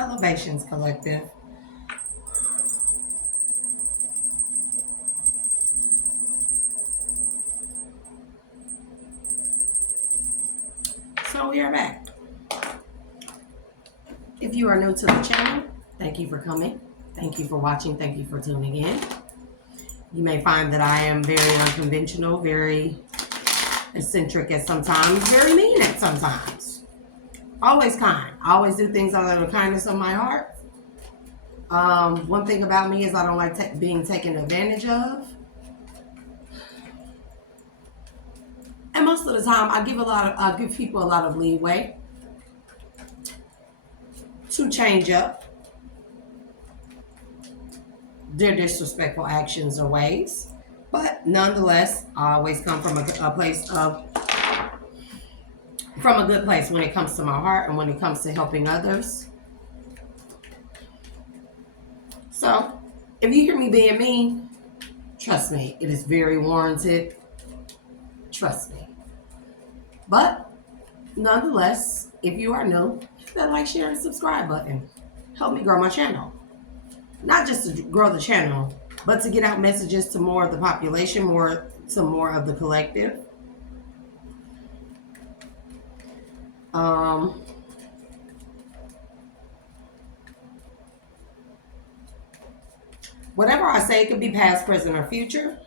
Elevations Collective. So we are back. If you are new to the channel, thank you for coming. Thank you for watching. Thank you for tuning in. You may find that I am very unconventional, very eccentric at sometimes, very mean at sometimes. Always kind. I always do things out of the kindness of my heart. One thing about me is I don't like being taken advantage of. And most of the time, I give people a lot of leeway to change up their disrespectful actions or ways. But nonetheless, I always come from a good place when it comes to my heart and when it comes to helping others. So, if you hear me being mean, trust me, it is very warranted. Trust me. But, nonetheless, if you are new, hit that like, share, and subscribe button. Help me grow my channel. Not just to grow the channel, but to get out messages to more of the population, to more of the collective. Whatever I say, it could be past, present, or future.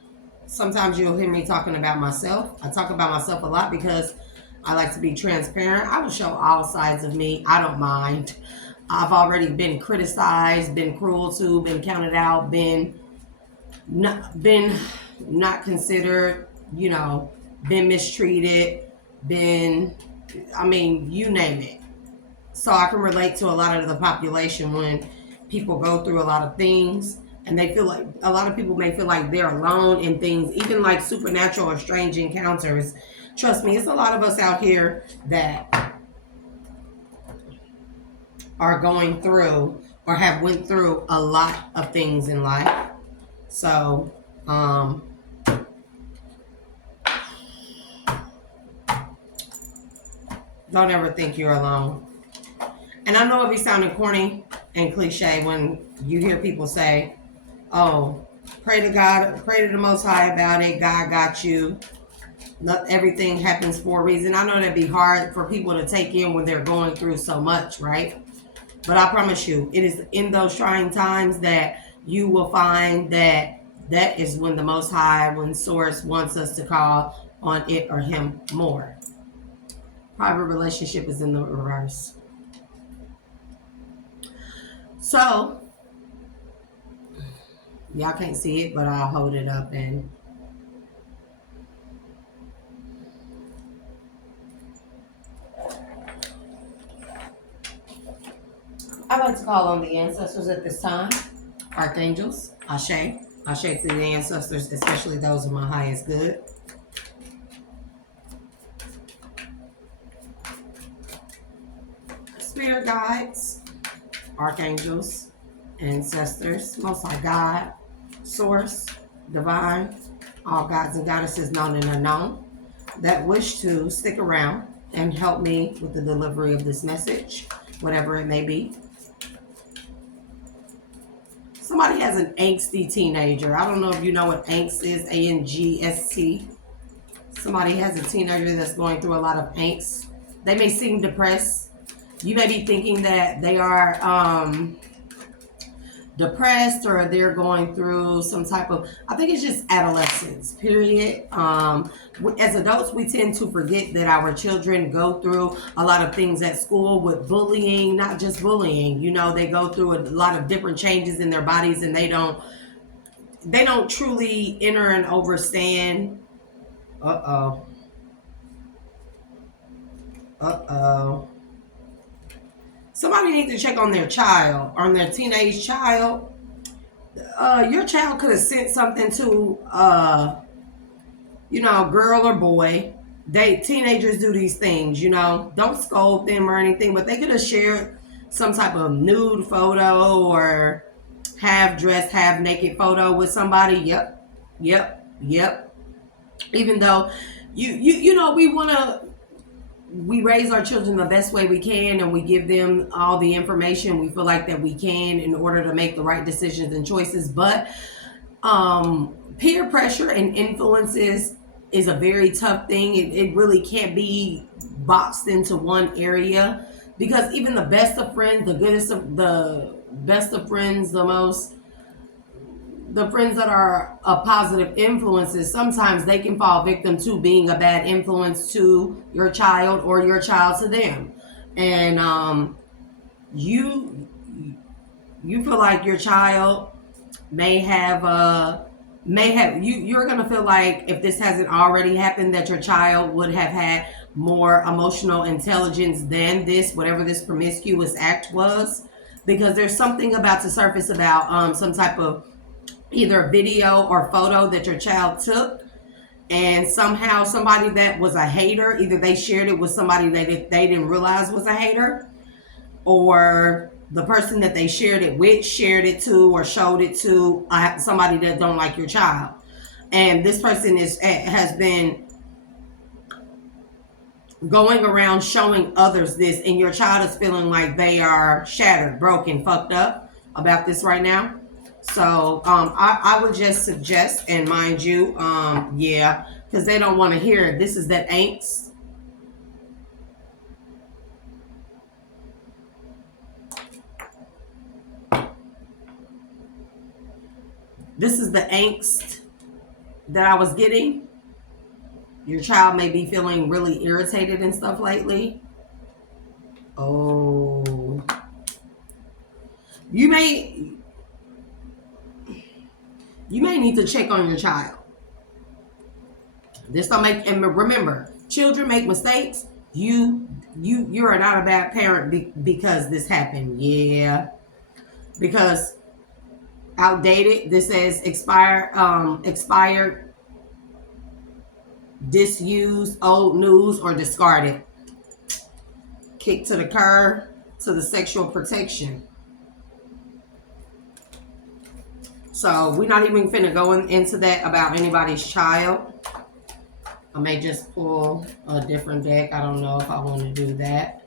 Sometimes you'll hear me talking about myself. I talk about myself a lot because I like to be transparent. I will show all sides of me. I don't mind. I've already been criticized, been cruel to, been counted out, been not considered, been mistreated, you name it. So I can relate to a lot of the population when people go through a lot of things and they feel like, a lot of people may feel like they're alone in things, even like supernatural or strange encounters. Trust me, it's a lot of us out here that are going through or have went through a lot of things in life. So, don't ever think you're alone. And I know it be sounding corny and cliche when you hear people say, oh, pray to God, pray to the Most High about it. God got you. Not everything happens for a reason. I know that'd be hard for people to take in when they're going through so much, right? But I promise you, it is in those trying times that you will find that is when the Most High, when Source wants us to call on it or Him more. Private relationship is in the reverse. So, y'all can't see it, but I'll hold it up and I like to call on the ancestors at this time. Archangels, Ashe. Ashe to the ancestors, especially those of my highest good. Spirit guides, archangels, ancestors, Most High God, Source, Divine, all gods and goddesses known and unknown that wish to stick around and help me with the delivery of this message, whatever it may be. Somebody has an angsty teenager. I don't know if you know what angst is, A-N-G-S-T. Somebody has a teenager that's going through a lot of angst. They may seem depressed. You may be thinking that they are depressed or they're going through some type of, I think it's just adolescence, period. As adults, we tend to forget that our children go through a lot of things at school with bullying, not just bullying. They go through a lot of different changes in their bodies and they don't truly enter and understand. Uh-oh. Somebody needs to check on their child, on their teenage child. Your child could have sent something to, a girl or boy. Teenagers do these things, Don't scold them or anything, but they could have shared some type of nude photo or half-dressed, half-naked photo with somebody. Yep. Even though, we want to we raise our children the best way we can, and we give them all the information we feel like that we can in order to make the right decisions and choices. But peer pressure and influences is a very tough thing. It really can't be boxed into one area, because even the best of friends, the best of friends, the friends that are a positive influences, sometimes they can fall victim to being a bad influence to your child or your child to them. And you feel like your child you're gonna feel like, if this hasn't already happened, that your child would have had more emotional intelligence than this, whatever this promiscuous act was, because there's something about to surface about some type of either video or photo that your child took, and somehow somebody that was a hater, either they shared it with somebody that they didn't realize was a hater, or the person that they shared it with shared it to or showed it to somebody that don't like your child. And this person has been going around showing others this, and your child is feeling like they are shattered, broken, fucked up about this right now. So I would just suggest, and mind you, yeah, because they don't want to hear it. This is that angst. This is the angst that I was getting. Your child may be feeling really irritated and stuff lately. Oh, you may need to check on your child. This don't make, and remember, children make mistakes. You're not a bad parent because this happened. Yeah, because outdated. This says expired, disused, old news, or discarded. Kicked to the curb, to the sexual protection. So we're not even finna go into that about anybody's child. I may just pull a different deck. I don't know if I want to do that.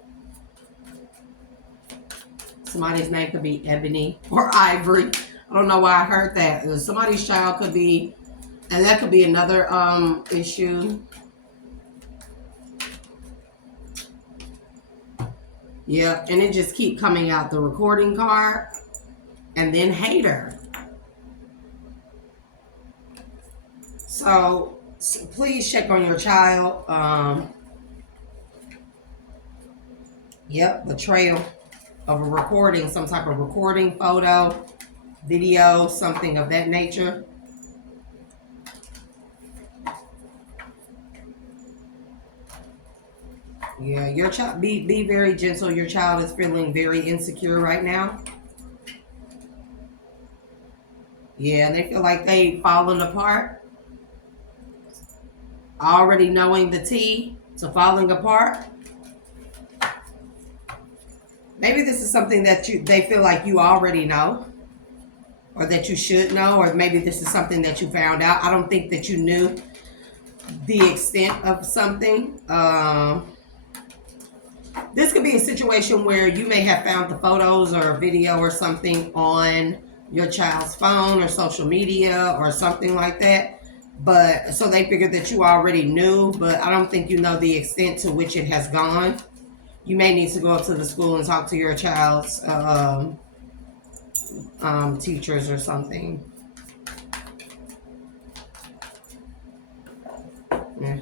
Somebody's name could be Ebony or Ivory. I don't know why I heard that. Somebody's child could be, and that could be another issue. Yeah, and it just keep coming out, the recording card, and then hater. So please check on your child. Yep, betrayal of a recording, some type of recording, photo, video, something of that nature. Yeah, your child, be very gentle. Your child is feeling very insecure right now. Yeah, and they feel like they've fallen apart. Already knowing the tea to falling apart. Maybe this is something that they feel like you already know, or that you should know, or maybe this is something that you found out. I don't think that you knew the extent of something. This could be a situation where you may have found the photos or a video or something on your child's phone or social media or something like that. But so they figured that you already knew, but I don't think you know the extent to which it has gone. You may need to go up to the school and talk to your child's teachers or something. Yeah.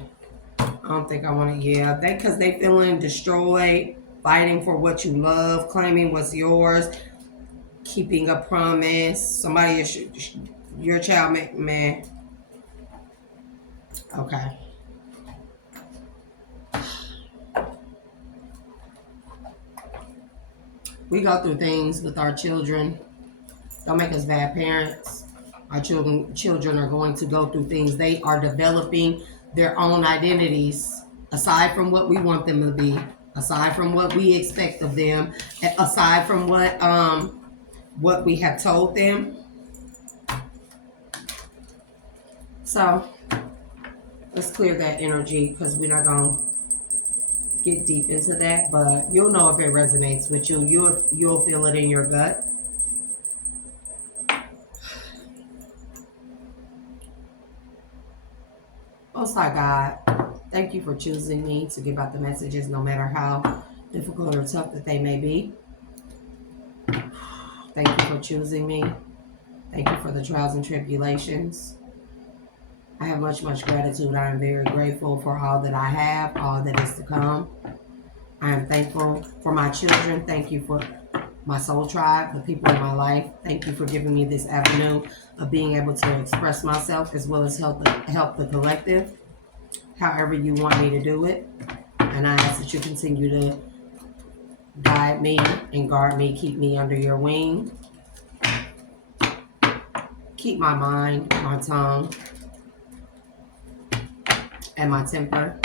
I don't think I want to. Yeah, because they feeling destroyed, fighting for what you love, claiming what's yours, keeping a promise. Somebody, your child, man. Okay. We go through things with our children. Don't make us bad parents. Our children are going to go through things. They are developing their own identities, aside from what we want them to be, aside from what we expect of them, aside from what we have told them. So let's clear that energy, because we're not going to get deep into that, but you'll know if it resonates with you. You'll feel it in your gut. Most High God, thank you for choosing me to give out the messages, no matter how difficult or tough that they may be. Thank you for choosing me. Thank you for the trials and tribulations. I have much, much gratitude. I am very grateful for all that I have, all that is to come. I am thankful for my children. Thank you for my soul tribe, the people in my life. Thank you for giving me this avenue of being able to express myself, as well as help the collective, however you want me to do it. And I ask that you continue to guide me and guard me, keep me under your wing. Keep my mind, my tongue, and my temper.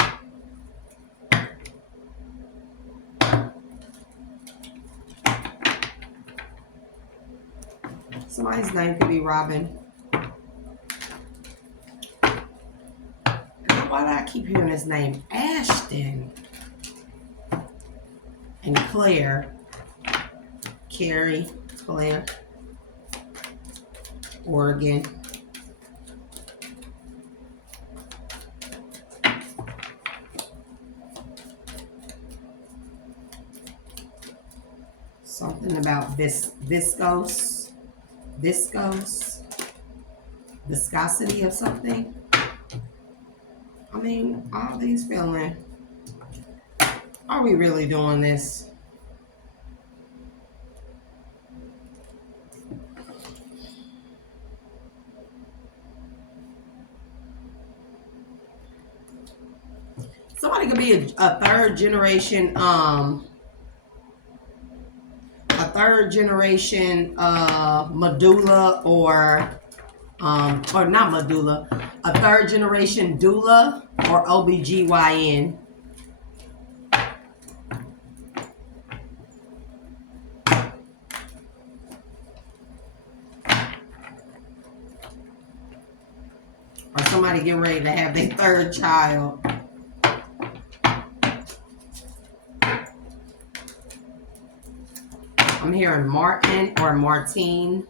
Somebody's name could be Robin. Why do I keep hearing his name? Ashton. And Claire. Carrie, Claire. Oregon. Something about viscosity of something. I mean, all these feeling. Are we really doing this? Somebody could be a third generation medulla or not medulla, a third generation doula or OBGYN. Or somebody getting ready to have their third child. I'm hearing Martin or Martine.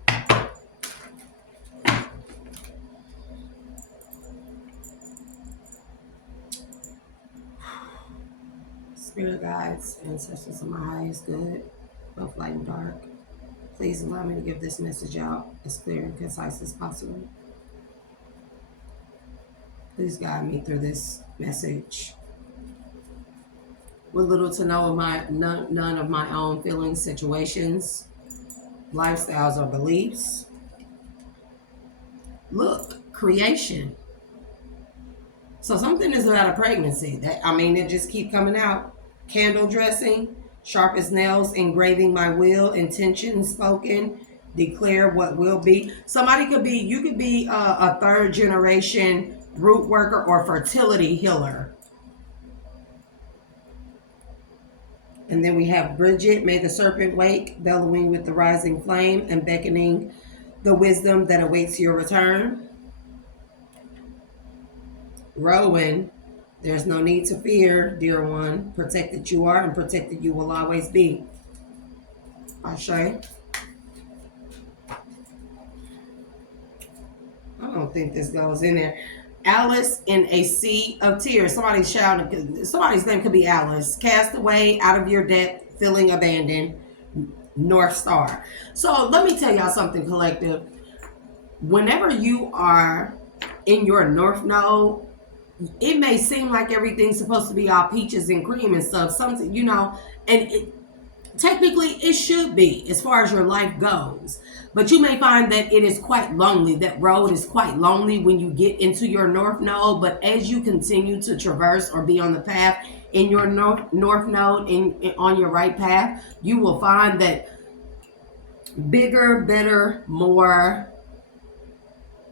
Spirit guides, ancestors of my highest good, both light and dark. Please allow me to give this message out as clear and concise as possible. Please guide me through this message. With little to no of none of my own feelings, situations, lifestyles, or beliefs. Look, creation. So something is about a pregnancy. It just keep coming out. Candle dressing, sharp as nails, engraving my will, intention spoken, declare what will be. You could be a third generation root worker or fertility healer. And then we have Bridget, may the serpent wake, bellowing with the rising flame and beckoning the wisdom that awaits your return. Rowan, there's no need to fear, dear one. Protected you are and protected you will always be. Ashe. I don't think this goes in there. Alice in a sea of tears. Somebody's shouting. Somebody's name could be Alice. Cast away out of your depth, feeling abandoned. North Star. So let me tell y'all something, collective. Whenever you are in your North Node, it may seem like everything's supposed to be all peaches and cream and stuff. Something, and technically it should be as far as your life goes. But you may find that it is quite lonely. That road is quite lonely when you get into your North Node. But as you continue to traverse or be on the path in your North Node, on your right path, you will find that bigger, better, more,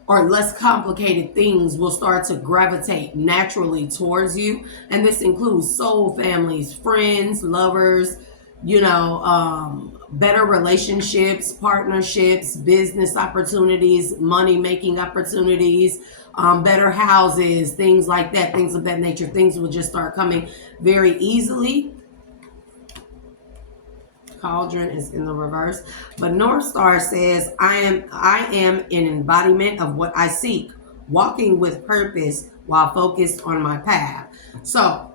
or less complicated things will start to gravitate naturally towards you. And this includes soul families, friends, lovers, better relationships, partnerships, business opportunities, money making opportunities, better houses, things like that, things of that nature. Things will just start coming very easily. Cauldron is in the reverse, but North Star says, I am an embodiment of what I seek, walking with purpose while focused on my path. So,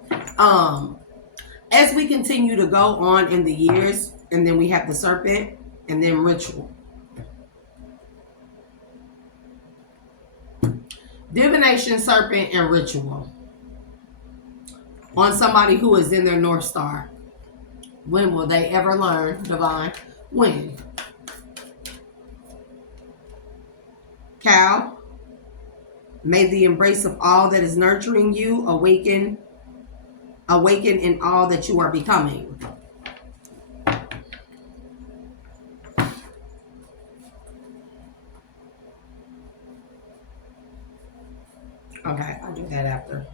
as we continue to go on in the years, and then we have the serpent, and then ritual. Divination, serpent, and ritual on somebody who is in their North Star. When will they ever learn divine? When? Cow, may the embrace of all that is nurturing you awaken in all that you are becoming. Okay, I'll do that after.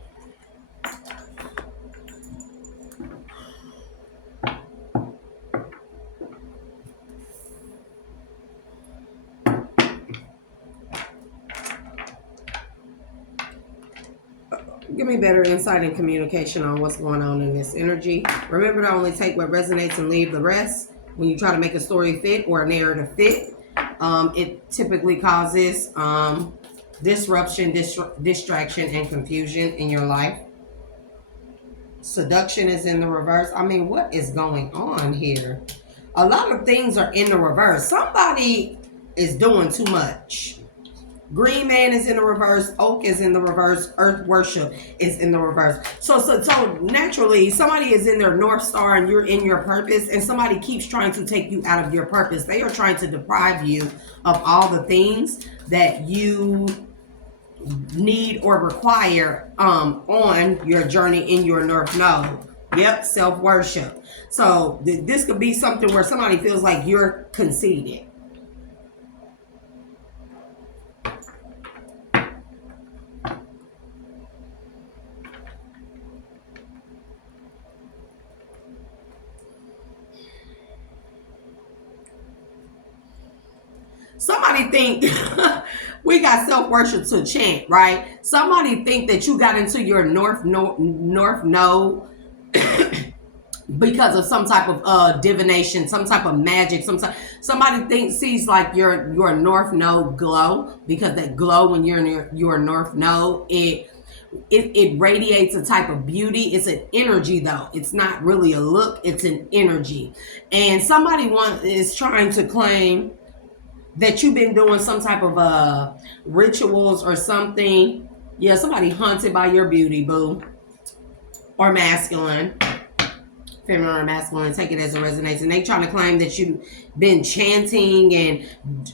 Give me better insight and communication on what's going on in this energy. Remember to only take what resonates and leave the rest. When you try to make a story fit or a narrative fit, it typically causes disruption, distraction, and confusion in your life. Seduction is in the reverse. I mean, what is going on here? A lot of things are in the reverse. Somebody is doing too much. Green man is in the reverse. Oak is in the reverse. Earth worship is in the reverse. So naturally, somebody is in their North Star and you're in your purpose, and somebody keeps trying to take you out of your purpose. They are trying to deprive you of all the things that you need or require on your journey in your North Node. Yep, self-worship. So this could be something where somebody feels like you're conceited. Somebody think we got self-worship to chant, right? Somebody think that you got into your North Node because of some type of divination, some type of magic, somebody sees like your North Node glow, because that glow when you're in your North Node, it radiates a type of beauty. It's an energy though. It's not really a look, it's an energy. And somebody is trying to claim that you've been doing some type of rituals or something. Yeah, somebody haunted by your beauty, boo. Or masculine. Feminine or masculine, take it as it resonates. And they trying to claim that you've been chanting and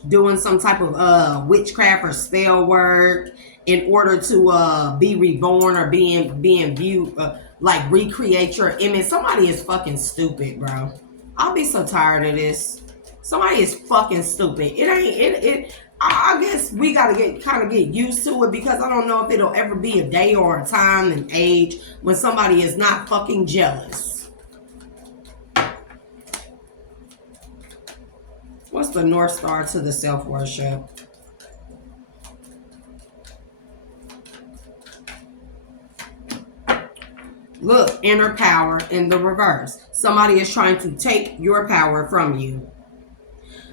doing some type of witchcraft or spell work in order to be reborn or being viewed, like recreate your image. Somebody is fucking stupid, bro. I'll be so tired of this. Somebody is fucking stupid. I guess we gotta get used to it, because I don't know if it'll ever be a day or a time and age when somebody is not fucking jealous. What's the North Star to the self-worship? Look, inner power in the reverse. Somebody is trying to take your power from you.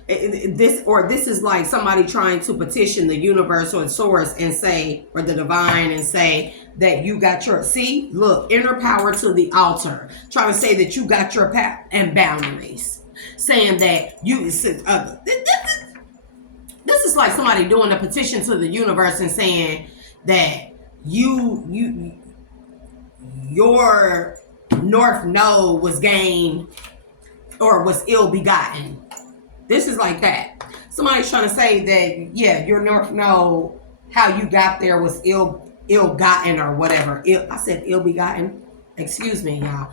This is like somebody trying to petition the universe or the source and say, or the divine, and say that you got your, see, look, inner power to the altar, trying to say that you got your power and boundaries, saying that you, this is like somebody doing a petition to the universe and saying that your North Node was gained or was ill-begotten. This is like that. Somebody's trying to say that, yeah, your North Node, how you got there was ill-gotten or whatever. I said ill-begotten. Excuse me, y'all.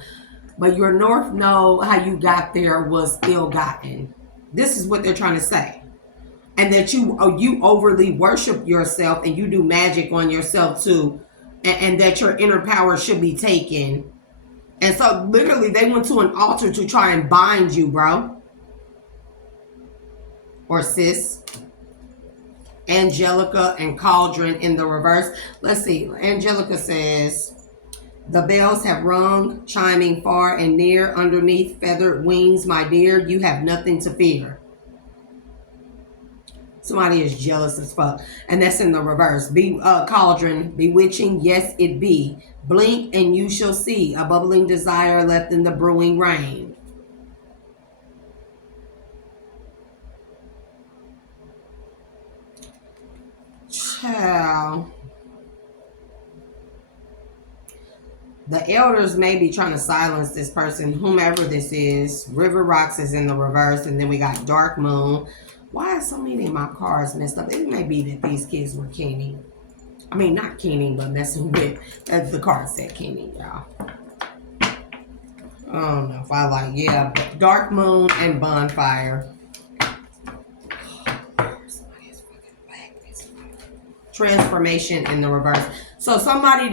But your North Node, how you got there was ill-gotten. This is what they're trying to say. And that you overly worship yourself and you do magic on yourself too. And that your inner power should be taken And so literally they went to an altar to try and bind you, bro. Or sis. Angelica and Cauldron in the reverse. Let's see. Angelica says, the bells have rung, chiming far and near. Underneath feathered wings, my dear, you have nothing to fear. Somebody is jealous as fuck. And that's in the reverse. Cauldron, bewitching, yes it be. Blink and you shall see a bubbling desire left in the brewing rain. Child. The elders may be trying to silence this person, whomever this is. River Rocks is in the reverse. And then we got Dark Moon. Why are so many of my cards messed up? It may be that these kids were keening. I mean, not keening, but messing with, as the card said, keening, y'all. I don't know if I like, yeah, Dark Moon and Bonfire. Transformation in the reverse. So somebody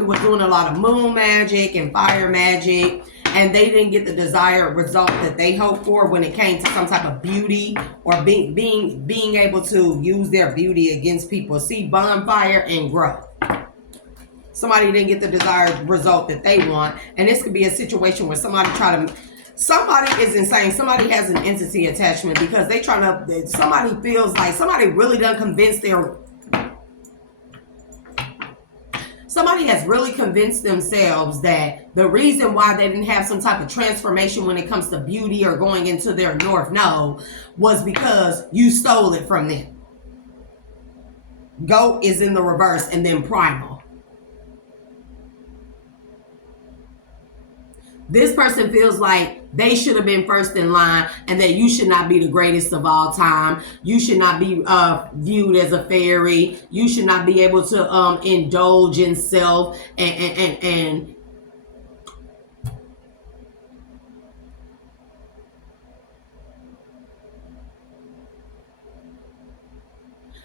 was doing a lot of moon magic and fire magic, and they didn't get the desired result that they hoped for when it came to some type of beauty or being able to use their beauty against people. See, bonfire and growth. Somebody didn't get the desired result that they want, and this could be a situation where somebody is insane. Somebody has an entity attachment because somebody feels like somebody really done convinced somebody has really convinced themselves that the reason why they didn't have some type of transformation when it comes to beauty or going into their North Node was because you stole it from them. Goat is in the reverse, and then primal. This person feels like they should have been first in line and that you should not be the greatest of all time. You should not be viewed as a fairy. You should not be able to indulge in self and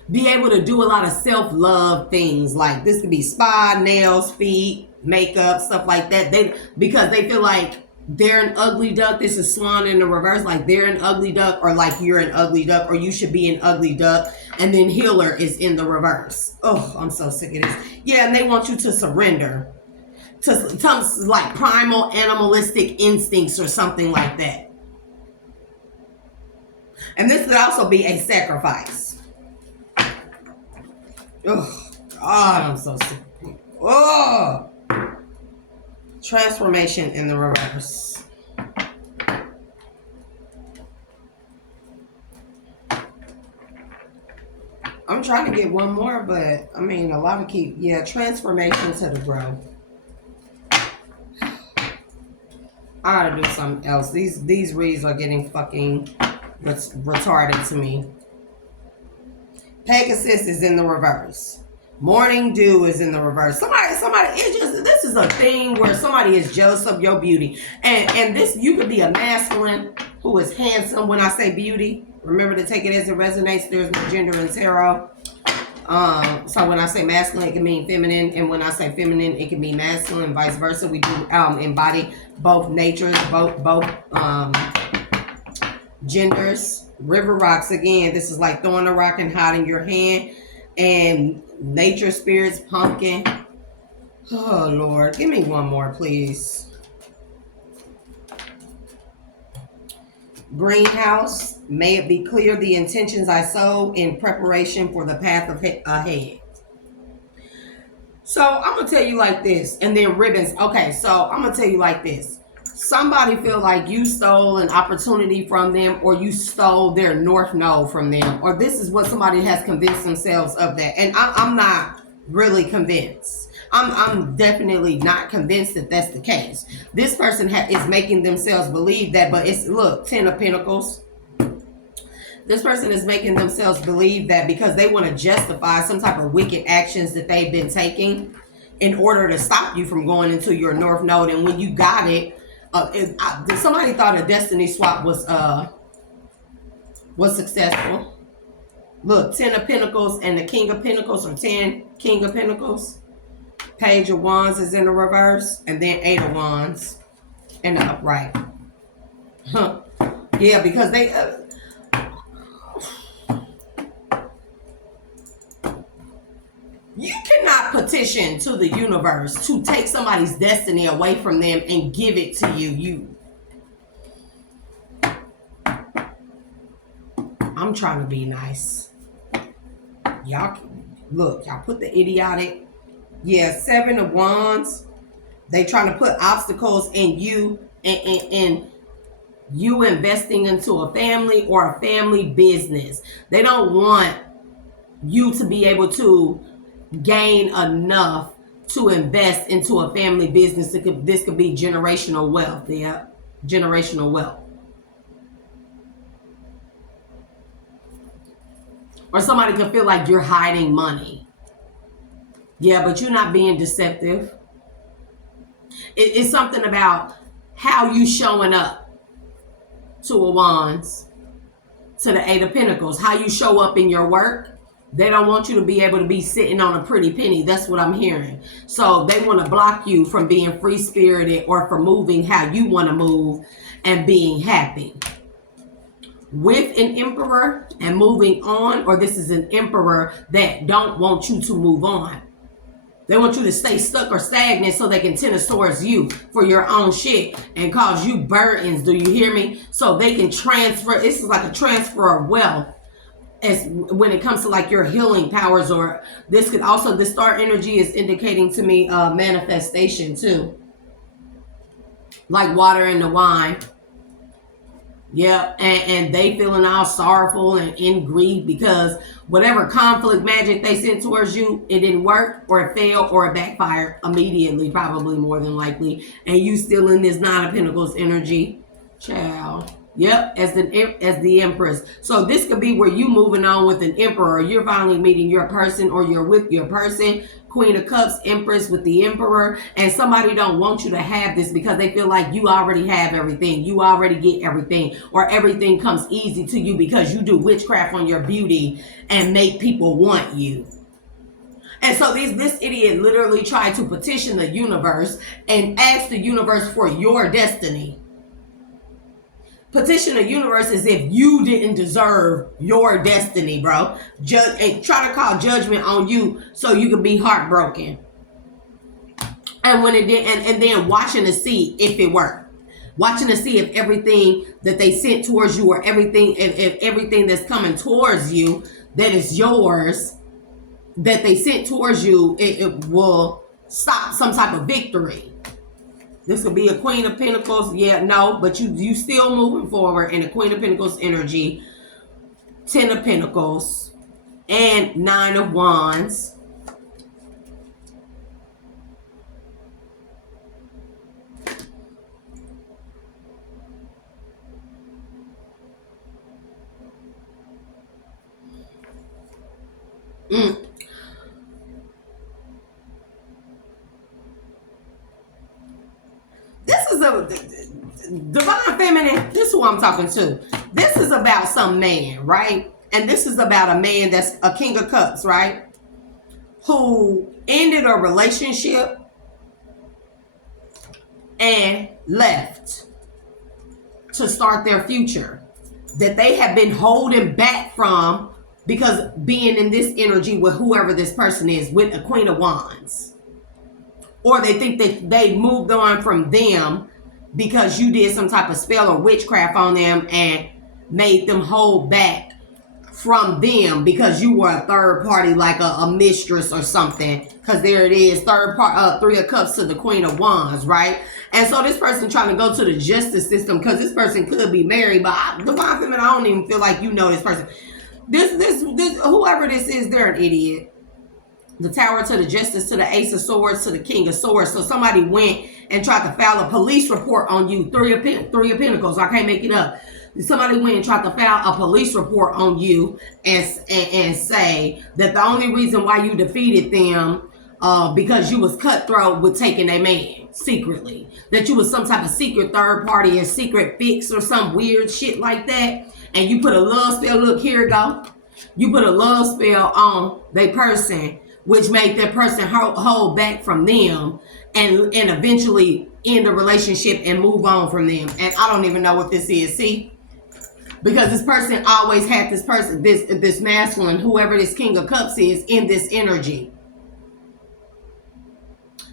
be able to do a lot of self-love things. Like this could be spa, nails, feet, makeup, stuff like that. Because they feel like they're an ugly duck. This is swan in the reverse. Like they're an ugly duck, or like you're an ugly duck, or you should be an ugly duck. And then healer is in the reverse. Oh, I'm so sick of this. Yeah, and they want you to surrender to some like primal animalistic instincts or something like that. And this could also be a sacrifice. Oh, God, I'm so sick. Oh, transformation in the reverse. I'm trying to get one more, but I mean, a lot of transformation to the growth. I gotta do something else. These reads are getting fucking retarded to me. Pegasus is in the reverse. Morning dew is in the reverse. This is a thing where somebody is jealous of your beauty. And this, you could be a masculine who is handsome when I say beauty. Remember to take it as it resonates. There's no gender in tarot. So when I say masculine, it can mean feminine. And when I say feminine, it can be masculine, vice versa. We do embody both natures, both genders. River rocks, again, this is like throwing a rock and hiding your hand. And nature spirits, pumpkin. Oh, Lord. Give me one more, please. Greenhouse. May it be clear the intentions I sow in preparation for the path ahead. So, I'm going to tell you like this. And then ribbons. Okay, so I'm going to tell you like this. Somebody feel like you stole an opportunity from them, or you stole their North Node from them, or this is what somebody has convinced themselves of that. And I'm not really convinced. I'm definitely not convinced that that's the case. This person is making themselves believe that, but it's, look, 10 of Pentacles. This person is making themselves believe that because they want to justify some type of wicked actions that they've been taking in order to stop you from going into your North Node. And when you got it, somebody thought a destiny swap was successful. Look, 10 of Pentacles and the King of Pentacles, or 10 King of Pentacles. Page of Wands is in the reverse, and then Eight of Wands in the upright. Huh. Yeah, because they... you cannot petition to the universe to take somebody's destiny away from them and give it to you. I'm trying to be nice. Y'all, look, y'all put the idiotic... Yeah, Seven of Wands. They trying to put obstacles in you and you investing into a family or a family business. They don't want you to be able to gain enough to invest into a family business. This could be generational wealth. Yeah, generational wealth. Or somebody could feel like you're hiding money. Yeah, but you're not being deceptive. It's something about how you showing up to a Wands, to the Eight of Pentacles. How you show up in your work. They don't want you to be able to be sitting on a pretty penny. That's what I'm hearing. So they want to block you from being free-spirited or from moving how you want to move and being happy. With an Emperor and moving on, or this is an Emperor that don't want you to move on. They want you to stay stuck or stagnant so they can tend towards you for your own shit and cause you burdens. Do you hear me? So they can transfer. This is like a transfer of wealth as when it comes to like your healing powers. Or this could also, the star energy is indicating to me manifestation too. Like water in the wine. Yep, and they feeling all sorrowful and in grief because whatever conflict magic they sent towards you, it didn't work, or it failed, or it backfired immediately, probably more than likely. And you still in this Nine of Pentacles energy. Child. Yep, as the Empress. So this could be where you moving on with an Emperor. You're finally meeting your person, or you're with your person. Queen of Cups, Empress with the Emperor. And somebody don't want you to have this because they feel like you already have everything. You already get everything. Or everything comes easy to you because you do witchcraft on your beauty and make people want you. And so this idiot literally tried to petition the universe and ask the universe for your destiny. Petition the universe as if you didn't deserve your destiny, bro. And try to call judgment on you so you could be heartbroken. And when it did, and then watching to see if it worked. Watching to see if everything that they sent towards you, or everything, if everything that's coming towards you that is yours, that they sent towards you, it will stop some type of victory. This could be a Queen of Pentacles. Yeah, no, but you still moving forward in a Queen of Pentacles energy. 10 of Pentacles. And 9 of Wands. This is a divine feminine. This is who I'm talking to. This is about some man, right? And this is about a man that's a King of Cups, right? Who ended a relationship and left to start their future that they have been holding back from because being in this energy with whoever this person is, with a Queen of Wands. Or they think that they moved on from them because you did some type of spell or witchcraft on them and made them hold back from them because you were a third party, like a mistress or something. Because there it is, Three of Cups to the Queen of Wands, right? And so this person trying to go to the justice system because this person could be married, but divine feminine, I don't even feel like you know this person. This whoever this is, they're an idiot. The Tower to the Justice to the Ace of Swords to the King of Swords. So somebody went and tried to file a police report on you. Three of Pentacles. I can't make it up. Somebody went and tried to file a police report on you and say that the only reason why you defeated them because you was cutthroat with taking a man secretly. That you was some type of secret third party, a secret fix or some weird shit like that. And you put a love spell. Look, here it go. You put a love spell on the person which made that person hold back from them and eventually end the relationship and move on from them. And I don't even know what this is. See? Because this person always had this person, this masculine, whoever this King of Cups is, in this energy.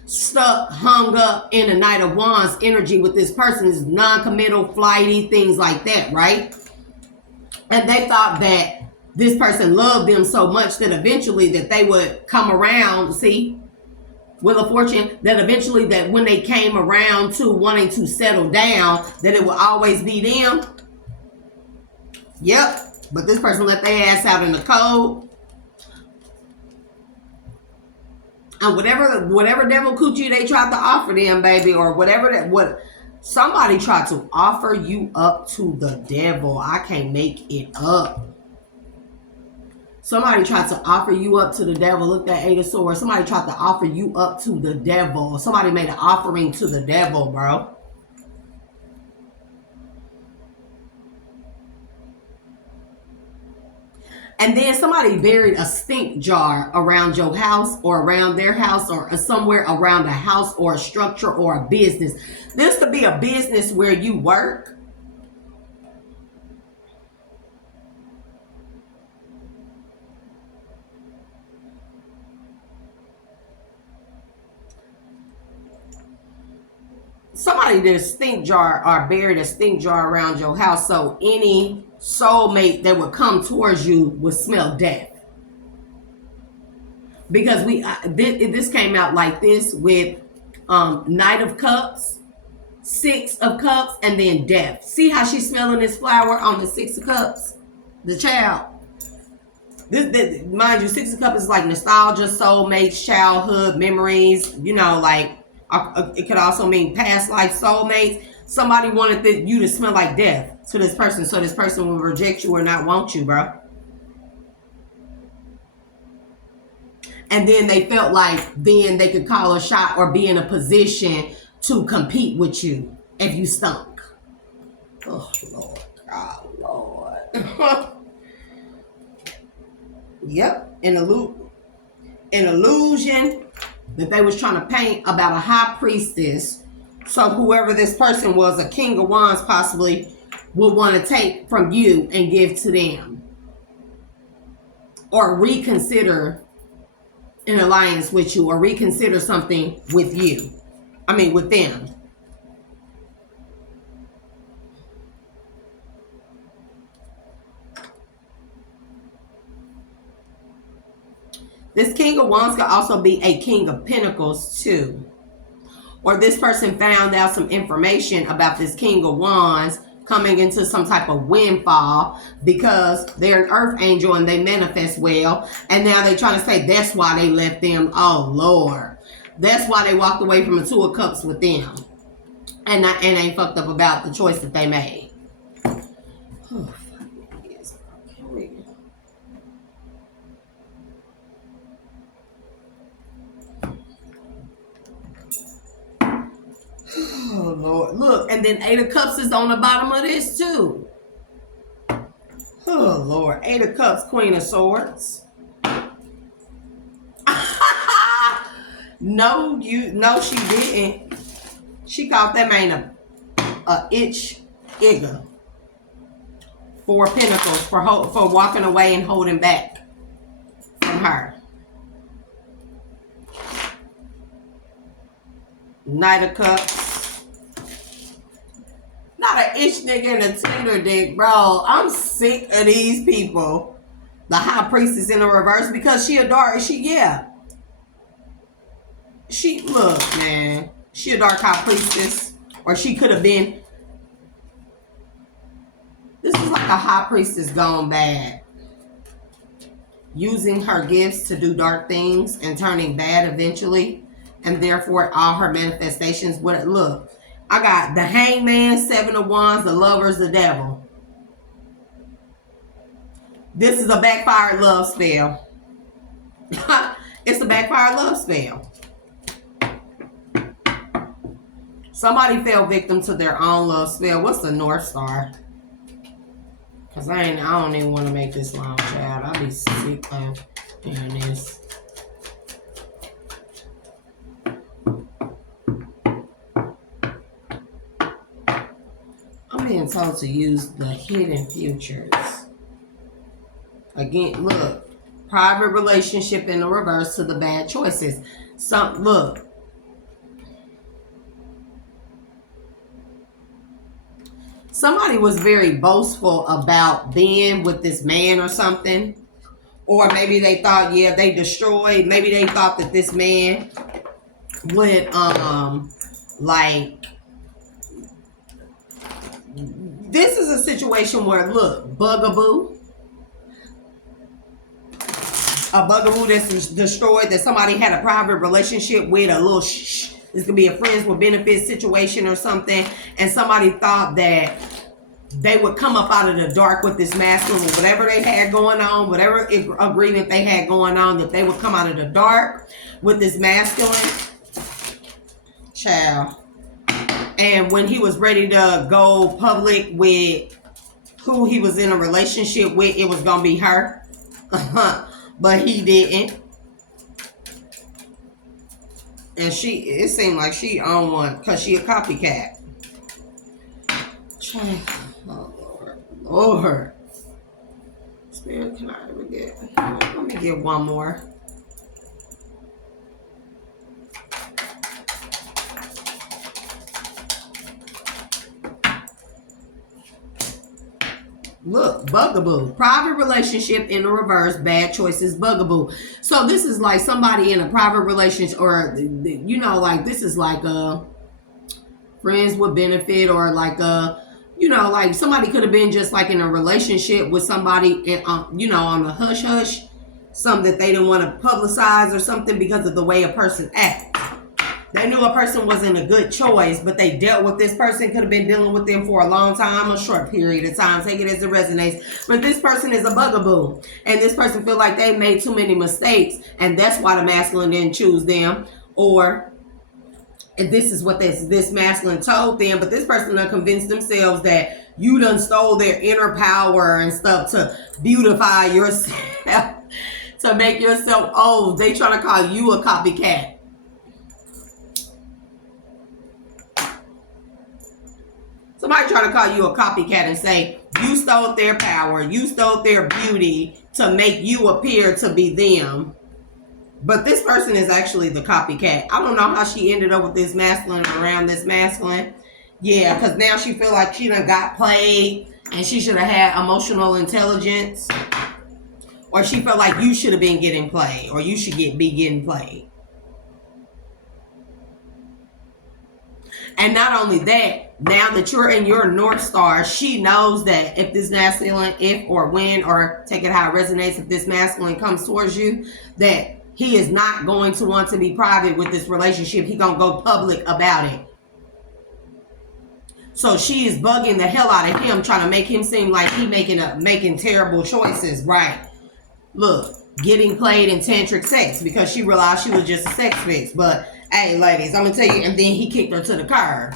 Stuck, hung up in the Knight of Wands energy with this person, is non-committal, flighty, things like that, right? And they thought that this person loved them so much that eventually that they would come around, see, Wheel of Fortune, that eventually that when they came around to wanting to settle down, that it would always be them. Yep. But this person let their ass out in the cold. And whatever devil coochie they tried to offer them, baby, or whatever that, what somebody tried to offer you up to the devil. I can't make it up. Somebody tried to offer you up to the devil. Look, that Eight of Swords. Somebody tried to offer you up to the devil. Somebody made an offering to the devil, bro. And then somebody buried a stink jar around your house or around their house or somewhere around a house or a structure or a business. This could be a business where you work. Somebody did a stink jar or buried a stink jar around your house, so any soulmate that would come towards you would smell death. Because this came out like this with Knight of Cups, Six of Cups, and then death. See how she's smelling this flower on the Six of Cups? The child. This, mind you, Six of Cups is like nostalgia, soulmates, childhood memories, you know, like it could also mean past life soulmates. Somebody wanted you to smell like death to this person, so this person will reject you or not want you, bro. And then they felt like then they could call a shot or be in a position to compete with you if you stunk. Oh, Lord. God, Lord. Yep. An illusion that they was trying to paint about a high priestess. So whoever this person was, a King of Wands possibly, would want to take from you and give to them. Or reconsider an alliance with you, or reconsider something with you. I mean, with them. This King of Wands could also be a King of Pentacles too. Or this person found out some information about this King of Wands coming into some type of windfall because they're an earth angel and they manifest well. And now they're trying to say that's why they left them. Oh, Lord. That's why they walked away from the Two of Cups with them. And ain't fucked up about the choice that they made. Oh, oh, Lord. Look, and then Eight of Cups is on the bottom of this, too. Oh, Lord. Eight of Cups, Queen of Swords. No, she didn't. She called that man a itch-igger. Four Pentacles for walking away and holding back from her. Knight of Cups. Not an itch nigga and a tender dick, bro. I'm sick of these people. The High Priestess in the reverse because she a dark, look, man. She a dark High Priestess. Or she could have been. This is like a High Priestess gone bad. Using her gifts to do dark things and turning bad eventually. And therefore, all her manifestations. Look, I got the Hangman, Seven of Wands, the Lovers, the Devil. This is a backfired love spell. It's a backfired love spell. Somebody fell victim to their own love spell. What's the North Star? Because I don't even want to make this long, child. I'll be sick of doing this. told to use the hidden futures. Again, look, private relationship in the reverse to the bad choices. Look, somebody was very boastful about being with this man or something. Or maybe they thought, yeah, they destroyed. Maybe they thought that this man would, like, this is a situation where, look, bugaboo. A bugaboo that's destroyed, that somebody had a private relationship with, a little this could be a friends with benefits situation or something, and somebody thought that they would come up out of the dark with this masculine, whatever they had going on, whatever agreement they had going on, that they would come out of the dark with this masculine child. And when he was ready to go public with who he was in a relationship with, it was going to be her. But he didn't. And it seemed like she owned one because she a copycat. Oh, Lord. Lord. Spirit, can I ever get? Let me get one more. Look, bugaboo. Private relationship in the reverse, bad choices, bugaboo. So this is like somebody in a private relationship, or, you know, like this is like a friends with benefit, or like a, you know, like somebody could have been just like in a relationship with somebody, you know, on the hush hush, something that they didn't want to publicize or something because of the way a person acts. They knew a person wasn't a good choice, but they dealt with this person, could have been dealing with them for a long time, a short period of time. Take it as it resonates. But this person is a bugaboo. And this person feel like they made too many mistakes. And that's why the masculine didn't choose them. Or this is what this masculine told them. But this person done convinced themselves that you done stole their inner power and stuff to beautify yourself. To make yourself old. They trying to call you a copycat. Somebody trying to call you a copycat and say you stole their power, you stole their beauty to make you appear to be them. But this person is actually the copycat. I don't know how she ended up with this masculine, around this masculine. Yeah, because now she feel like she done got played and she should have had emotional intelligence. Or she felt like you should have been getting played, or you should be getting played. And not only that, now that you're in your North Star, she knows that if this masculine, if or when, or take it how it resonates, if this masculine comes towards you, that he is not going to want to be private with this relationship. He gonna go public about it. So she is bugging the hell out of him, trying to make him seem like he making terrible choices, right? Look, getting played in tantric sex because she realized she was just a sex fix, but hey, ladies, I'm going to tell you, and then he kicked her to the curb.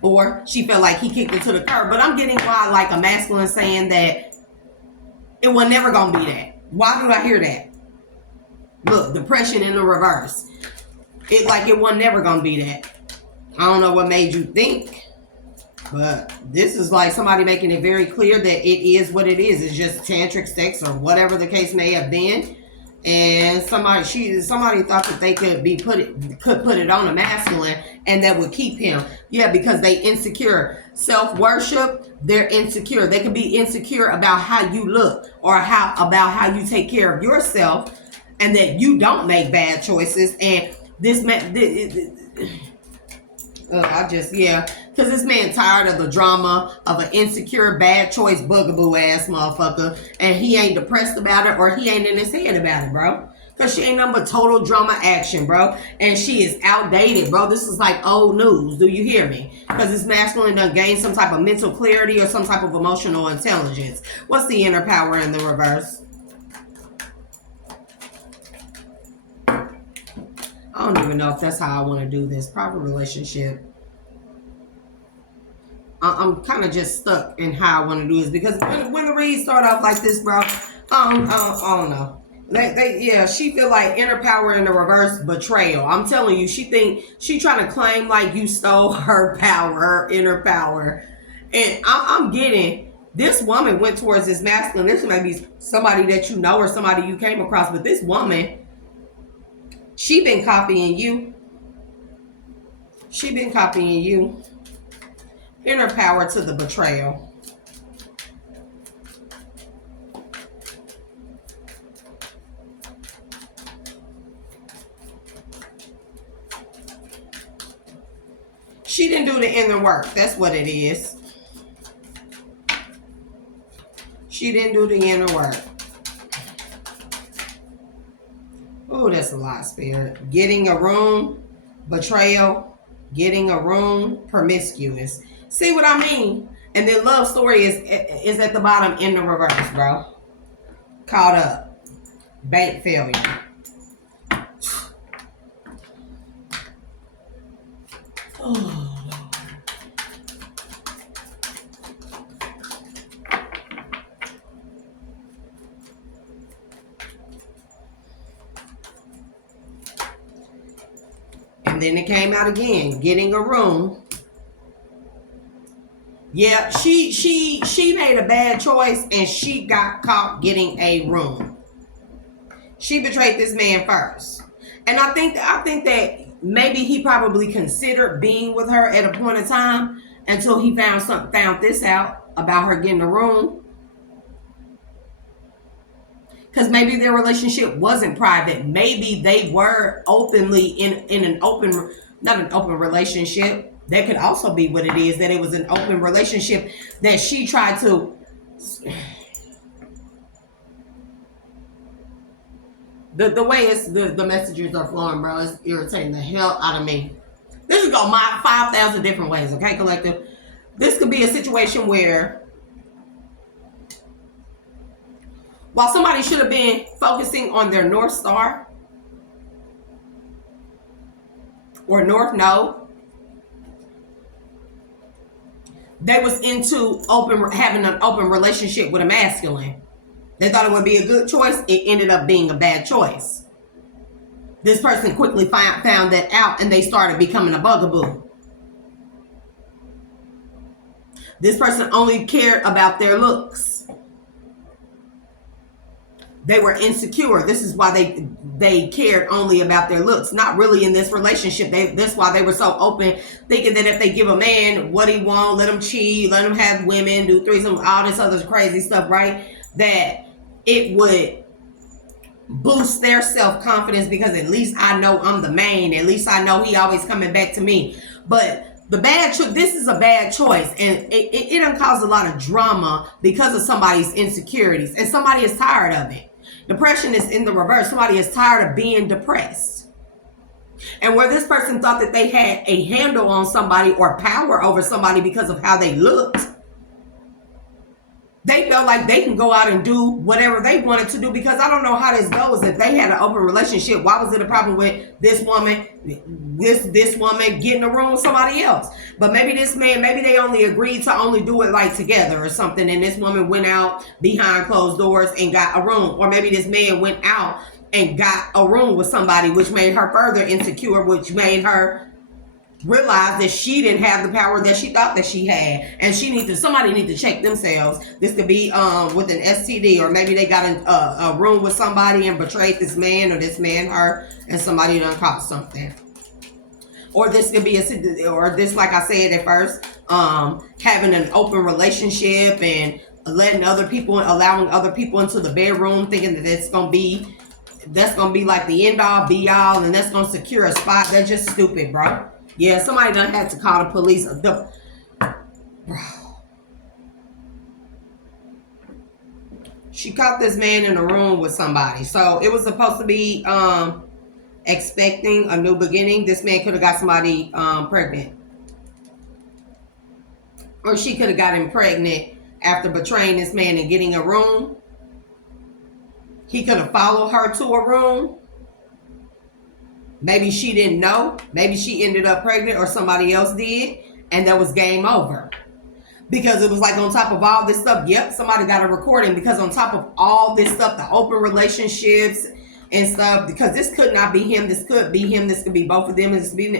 Or she felt like he kicked her to the curb. But I'm getting why, like, a masculine saying that it was never going to be that. Why do I hear that? Look, depression in the reverse. It was never going to be that. I don't know what made you think. But this is like somebody making it very clear that it is what it is. It's just tantric sex or whatever the case may have been. And somebody thought that they could put it on a masculine and that would keep him. Yeah, because they insecure. Self-worship, they're insecure. They can be insecure about how you look, or about how you take care of yourself, and that you don't make bad choices. And this man, because this man tired of the drama of an insecure, bad choice, bugaboo ass motherfucker, and he ain't depressed about it, or he ain't in his head about it, bro. Because she ain't nothing but total drama action, bro. And she is outdated, bro. This is like old news. Do you hear me? Because this masculine done gained some type of mental clarity or some type of emotional intelligence. What's the inner power in the reverse? I don't even know if that's how I want to do this. Private relationship. I'm kind of just stuck in how I want to do this, because when the reads start off like this, bro, I don't know. She feel like inner power in the reverse, betrayal. I'm telling you, she trying to claim like you stole her power, her inner power, And I'm getting, this woman went towards this masculine. This may be somebody that you know or somebody you came across, but this woman, she been copying you. She been copying you. Inner power to the betrayal. She didn't do the inner work. That's what it is. She didn't do the inner work. Oh, that's a lot, Spirit. Getting a room, betrayal, getting a room, promiscuous. See what I mean? And the love story is at the bottom in the reverse, bro. Caught up. Bank failure. Oh. And then it came out again, getting a room. Yeah, she made a bad choice and she got caught getting a room. She betrayed this man first. And I think that maybe he probably considered being with her at a point in time until he found this out about her getting a room. Because maybe their relationship wasn't private. Maybe they were openly in an open, not an open relationship. That could also be what it is, that it was an open relationship that she tried to... The way the messages are flowing, bro, is irritating the hell out of me. This is going my 5,000 different ways, okay, collective? This could be a situation where while somebody should have been focusing on their North Star or North Node, they was into having an open relationship with a masculine. They thought it would be a good choice. It ended up being a bad choice. This person quickly found that out and they started becoming a bugaboo. This person only cared about their looks. They were insecure. This is why they cared only about their looks. Not really in this relationship. That's why they were so open, thinking that if they give a man what he wants, let him cheat, let him have women, do threesome, all this other crazy stuff, right? That it would boost their self-confidence because at least I know I'm the main. At least I know he always coming back to me. But this is a bad choice, and it done caused a lot of drama because of somebody's insecurities, and somebody is tired of it. Depression is in the reverse. Somebody is tired of being depressed. And where this person thought that they had a handle on somebody or power over somebody because of how they looked, they felt like they can go out and do whatever they wanted to do, because I don't know how this goes. If they had an open relationship, why was it a problem with this woman getting a room with somebody else? But maybe this man, maybe they only agreed to only do it like together or something, and this woman went out behind closed doors and got a room. Or maybe this man went out and got a room with somebody, which made her further insecure, which made her realized that she didn't have the power that she thought that she had, and somebody need to check themselves. This could be with an STD, or maybe they got a room with somebody and betrayed this man, or this man her, and somebody done caught something. Or this could be like I said at first, having an open relationship and allowing other people into the bedroom, thinking that that's gonna be like the end all be all, and that's gonna secure a spot. That's just stupid, bro. Yeah, somebody done had to call the police. Bro. She caught this man in a room with somebody. So it was supposed to be expecting a new beginning. This man could have got somebody pregnant. Or she could have got him pregnant after betraying this man and getting a room. He could have followed her to a room. Maybe she didn't know. Maybe she ended up pregnant, or somebody else did, and that was game over. Because it was like, on top of all this stuff, yep, somebody got a recording, because on top of all this stuff, the open relationships and stuff, because this could not be him, this could be him, this could be both of them, this could be,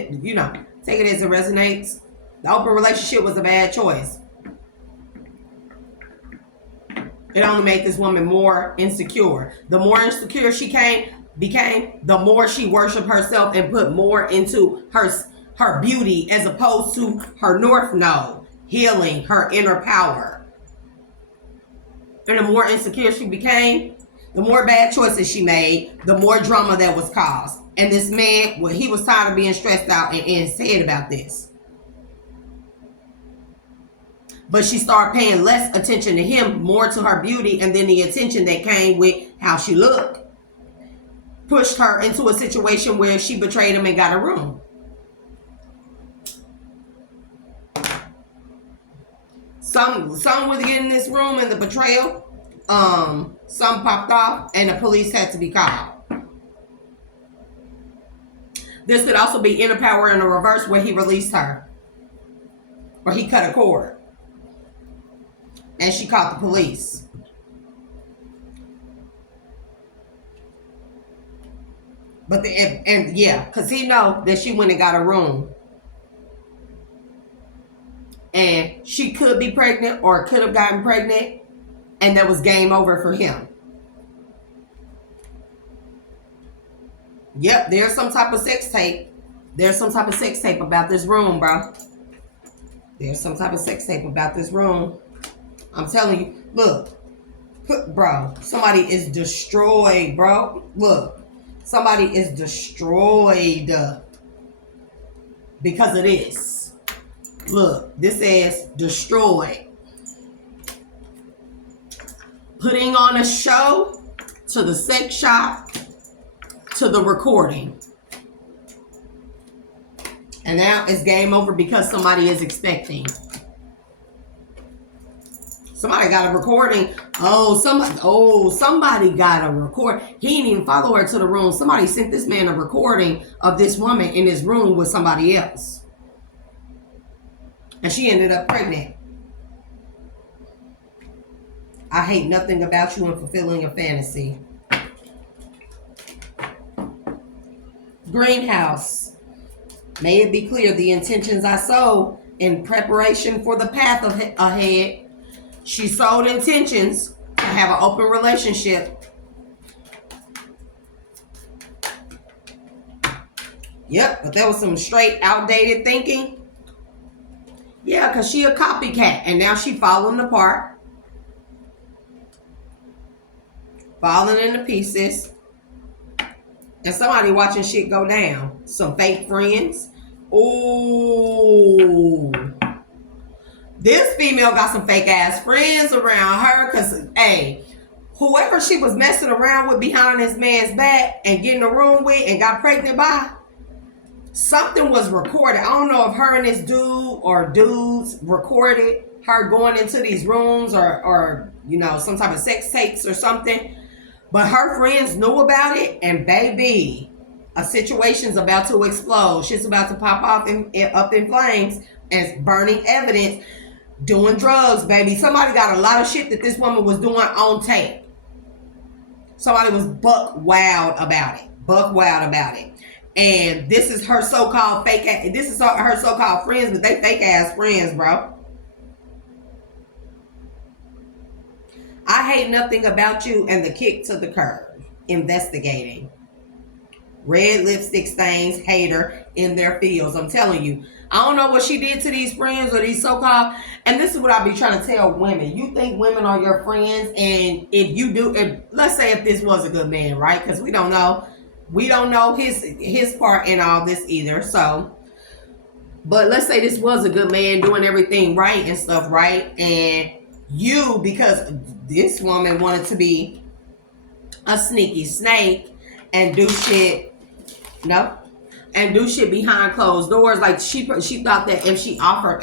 take it as it resonates. The open relationship was a bad choice. It only made this woman more insecure. The more insecure she became, the more she worshiped herself and put more into her beauty as opposed to her north node, healing her inner power. And the more insecure she became, the more bad choices she made, the more drama that was caused. And this man, well, he was tired of being stressed out and said about this. But she started paying less attention to him, more to her beauty, and then the attention that came with how she looked pushed her into a situation where she betrayed him and got a room. Some was getting this room in the betrayal. Some popped off and the police had to be called. This could also be inner power in a reverse where he released her. Or he cut a cord. And she called the police. But because he know that she went and got a room. And she could be pregnant or could have gotten pregnant. And that was game over for him. Yep, there's some type of sex tape. There's some type of sex tape about this room, bro. There's some type of sex tape about this room. I'm telling you, look, bro, somebody is destroyed, bro. Look, somebody is destroyed because of this. Look, this says destroyed. Putting on a show, to the sex shop, to the recording. And now it's game over because somebody is expecting. Somebody got a recording. Somebody got a record. He didn't even follow her to the room. Somebody sent this man a recording of this woman in his room with somebody else. And she ended up pregnant. I hate nothing about you and fulfilling a fantasy. Greenhouse. May it be clear the intentions I sowed in preparation for the path ahead. She sowed intentions to have an open relationship. Yep, but that was some straight outdated thinking. Yeah, because she a copycat. And now she falling apart. Falling into pieces. And somebody watching shit go down. Some fake friends. Ooh. This female got some fake ass friends around her. Because, hey, whoever she was messing around with behind this man's back and getting a room with and got pregnant by, something was recorded. I don't know if her and this dude or dudes recorded her going into these rooms or you know, some type of sex tapes or something. But her friends knew about it, and baby, a situation's about to explode. Shit's about to pop off up in flames, and burning evidence, doing drugs, baby. Somebody got a lot of shit that this woman was doing on tape. Somebody was buck wild about it. Buck wild about it. And this is her so-called fake ass, this is her so-called friends, but they fake ass friends, bro. I hate nothing about you and the kick to the curb. Investigating. Red lipstick stains, hater in their fields. I'm telling you. I don't know what she did to these friends or these so-called. And this is what I be trying to tell women. You think women are your friends. And if you do, let's say if this was a good man, right? Because we don't know. We don't know his part in all this either. So, but let's say this was a good man doing everything right and stuff, right? And you, because this woman wanted to be a sneaky snake and do shit, and do shit behind closed doors. Like she thought that if she offered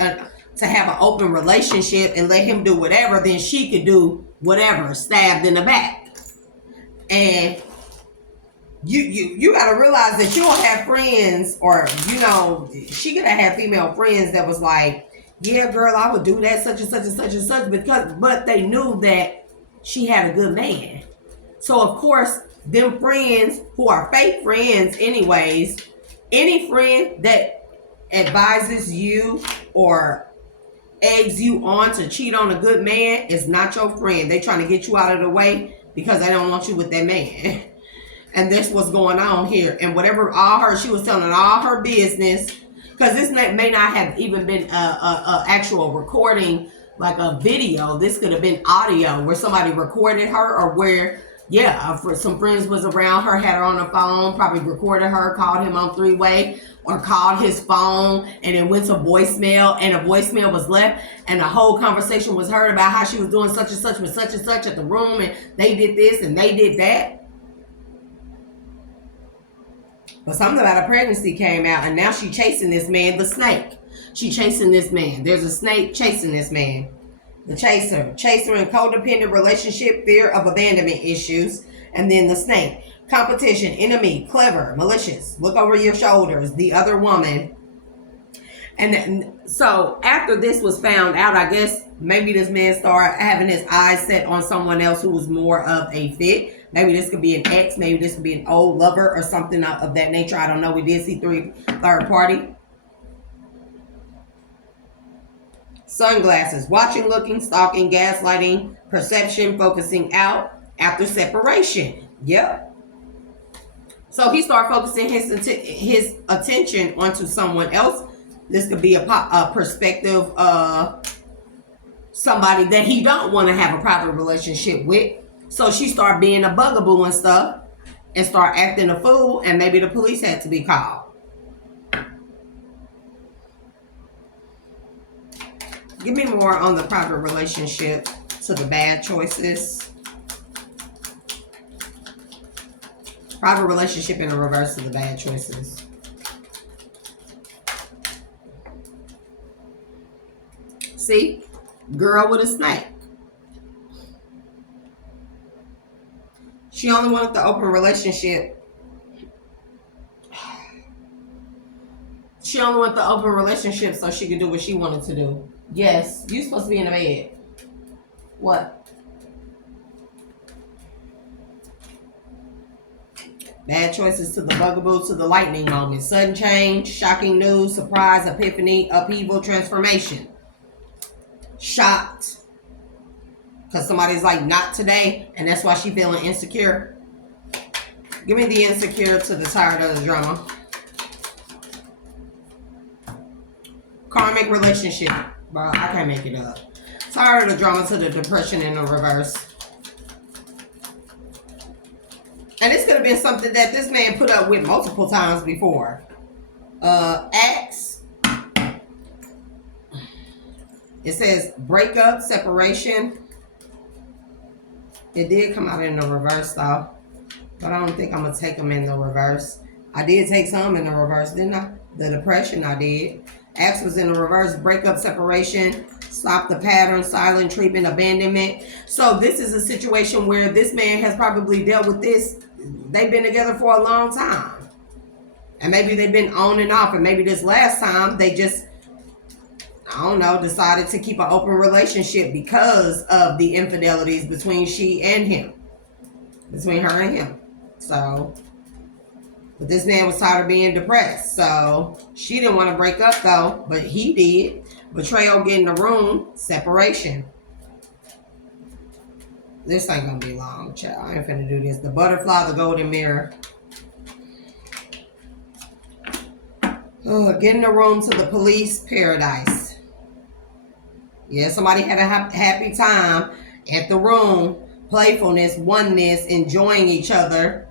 to have an open relationship and let him do whatever, then she could do whatever, stabbed in the back. And you got to realize that you don't have friends, or you know, she could have had female friends that was like, yeah, girl, I would do that, such and such and such and such, but they knew that she had a good man. So of course, them friends who are fake friends anyways, any friend that advises you or eggs you on to cheat on a good man is not your friend. They trying to get you out of the way because they don't want you with that man. And this was going on here. And whatever she was telling all her business, because this may not have even been a actual recording, like a video. This could have been audio where somebody recorded her, or where, for some friends was around her, had her on the phone, probably recorded her, called him on three-way, or called his phone, and it went to voicemail, and a voicemail was left, and the whole conversation was heard about how she was doing such and such with such and such at the room, and they did this and they did that. But something about a pregnancy came out, and now she chasing this man, the snake. She chasing this man. There's a snake chasing this man. The chaser in codependent relationship, fear of abandonment issues, and then the snake. Competition, enemy, clever, malicious, look over your shoulders, the other woman. And so after this was found out, I guess maybe this man started having his eyes set on someone else who was more of a fit. Maybe this could be an ex. Maybe this could be an old lover or something of that nature. I don't know. We did see third party. Sunglasses. Watching, looking, stalking, gaslighting, perception, focusing out after separation. Yep. So he started focusing his attention onto someone else. This could be a perspective somebody that he don't want to have a private relationship with. So she started being a bugaboo and stuff, and start acting a fool, and maybe the police had to be called. Give me more on the private relationship to the bad choices. Private relationship in the reverse of the bad choices. See? Girl with a snake. She only wanted the open relationship. She only wanted the open relationship so she could do what she wanted to do. Yes, you're supposed to be in the bed. What? Bad choices to the bugaboo, to the lightning moment. Sudden change, shocking news, surprise, epiphany, upheaval, transformation. Shocked. Because somebody's like, not today, and that's why she's feeling insecure. Give me the insecure to the tired of the drama. Karmic relationship. Bro, I can't make it up. Tired of the drama to the depression in the reverse. And this could have been something that this man put up with multiple times before. Ex. It says breakup, separation. It did come out in the reverse though. But I don't think I'm going to take them in the reverse. I did take some in the reverse, didn't I? The depression I did. X was in the reverse. Breakup, separation, stop the pattern, silent treatment, abandonment. So this is a situation where this man has probably dealt with this. They've been together for a long time. And maybe they've been on and off. And maybe this last time they just, I don't know, decided to keep an open relationship because of the infidelities between she and him. Between her and him. So, but this man was tired of being depressed. So, she didn't want to break up though, but he did. Betrayal, get in the room, separation. This ain't gonna be long, child. I ain't finna do this. The butterfly, the golden mirror. Oh, get in the room to the police paradise. Yeah, somebody had a happy time at the room. Playfulness, oneness, enjoying each other.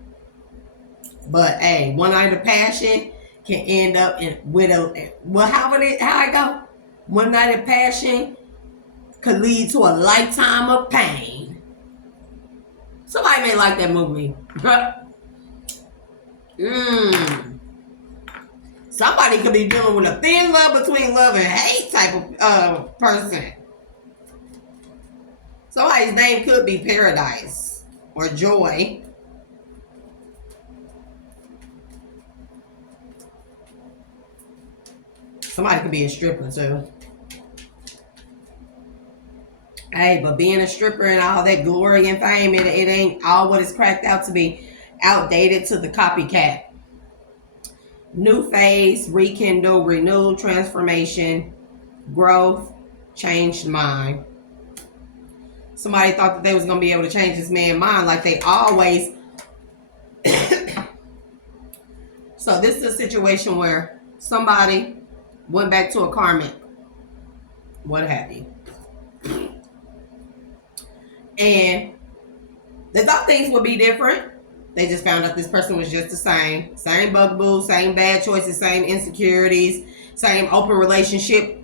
But hey, one night of passion can end up with a, well, how I go? One night of passion could lead to a lifetime of pain. Somebody may like that movie. Somebody could be dealing with a thin love between love and hate type of person. Somebody's name could be Paradise or Joy. Somebody could be a stripper too. Hey, but being a stripper and all that glory and fame, it ain't all what it's cracked out to be. Outdated to the copycat. New phase, rekindle, renew, transformation, growth, changed mind. Somebody thought that they was going to be able to change this man's mind like they always. So this is a situation where somebody went back to a karmic, what have you. And they thought things would be different. They just found out this person was just the same. Same bugaboo, same bad choices, same insecurities, same open relationship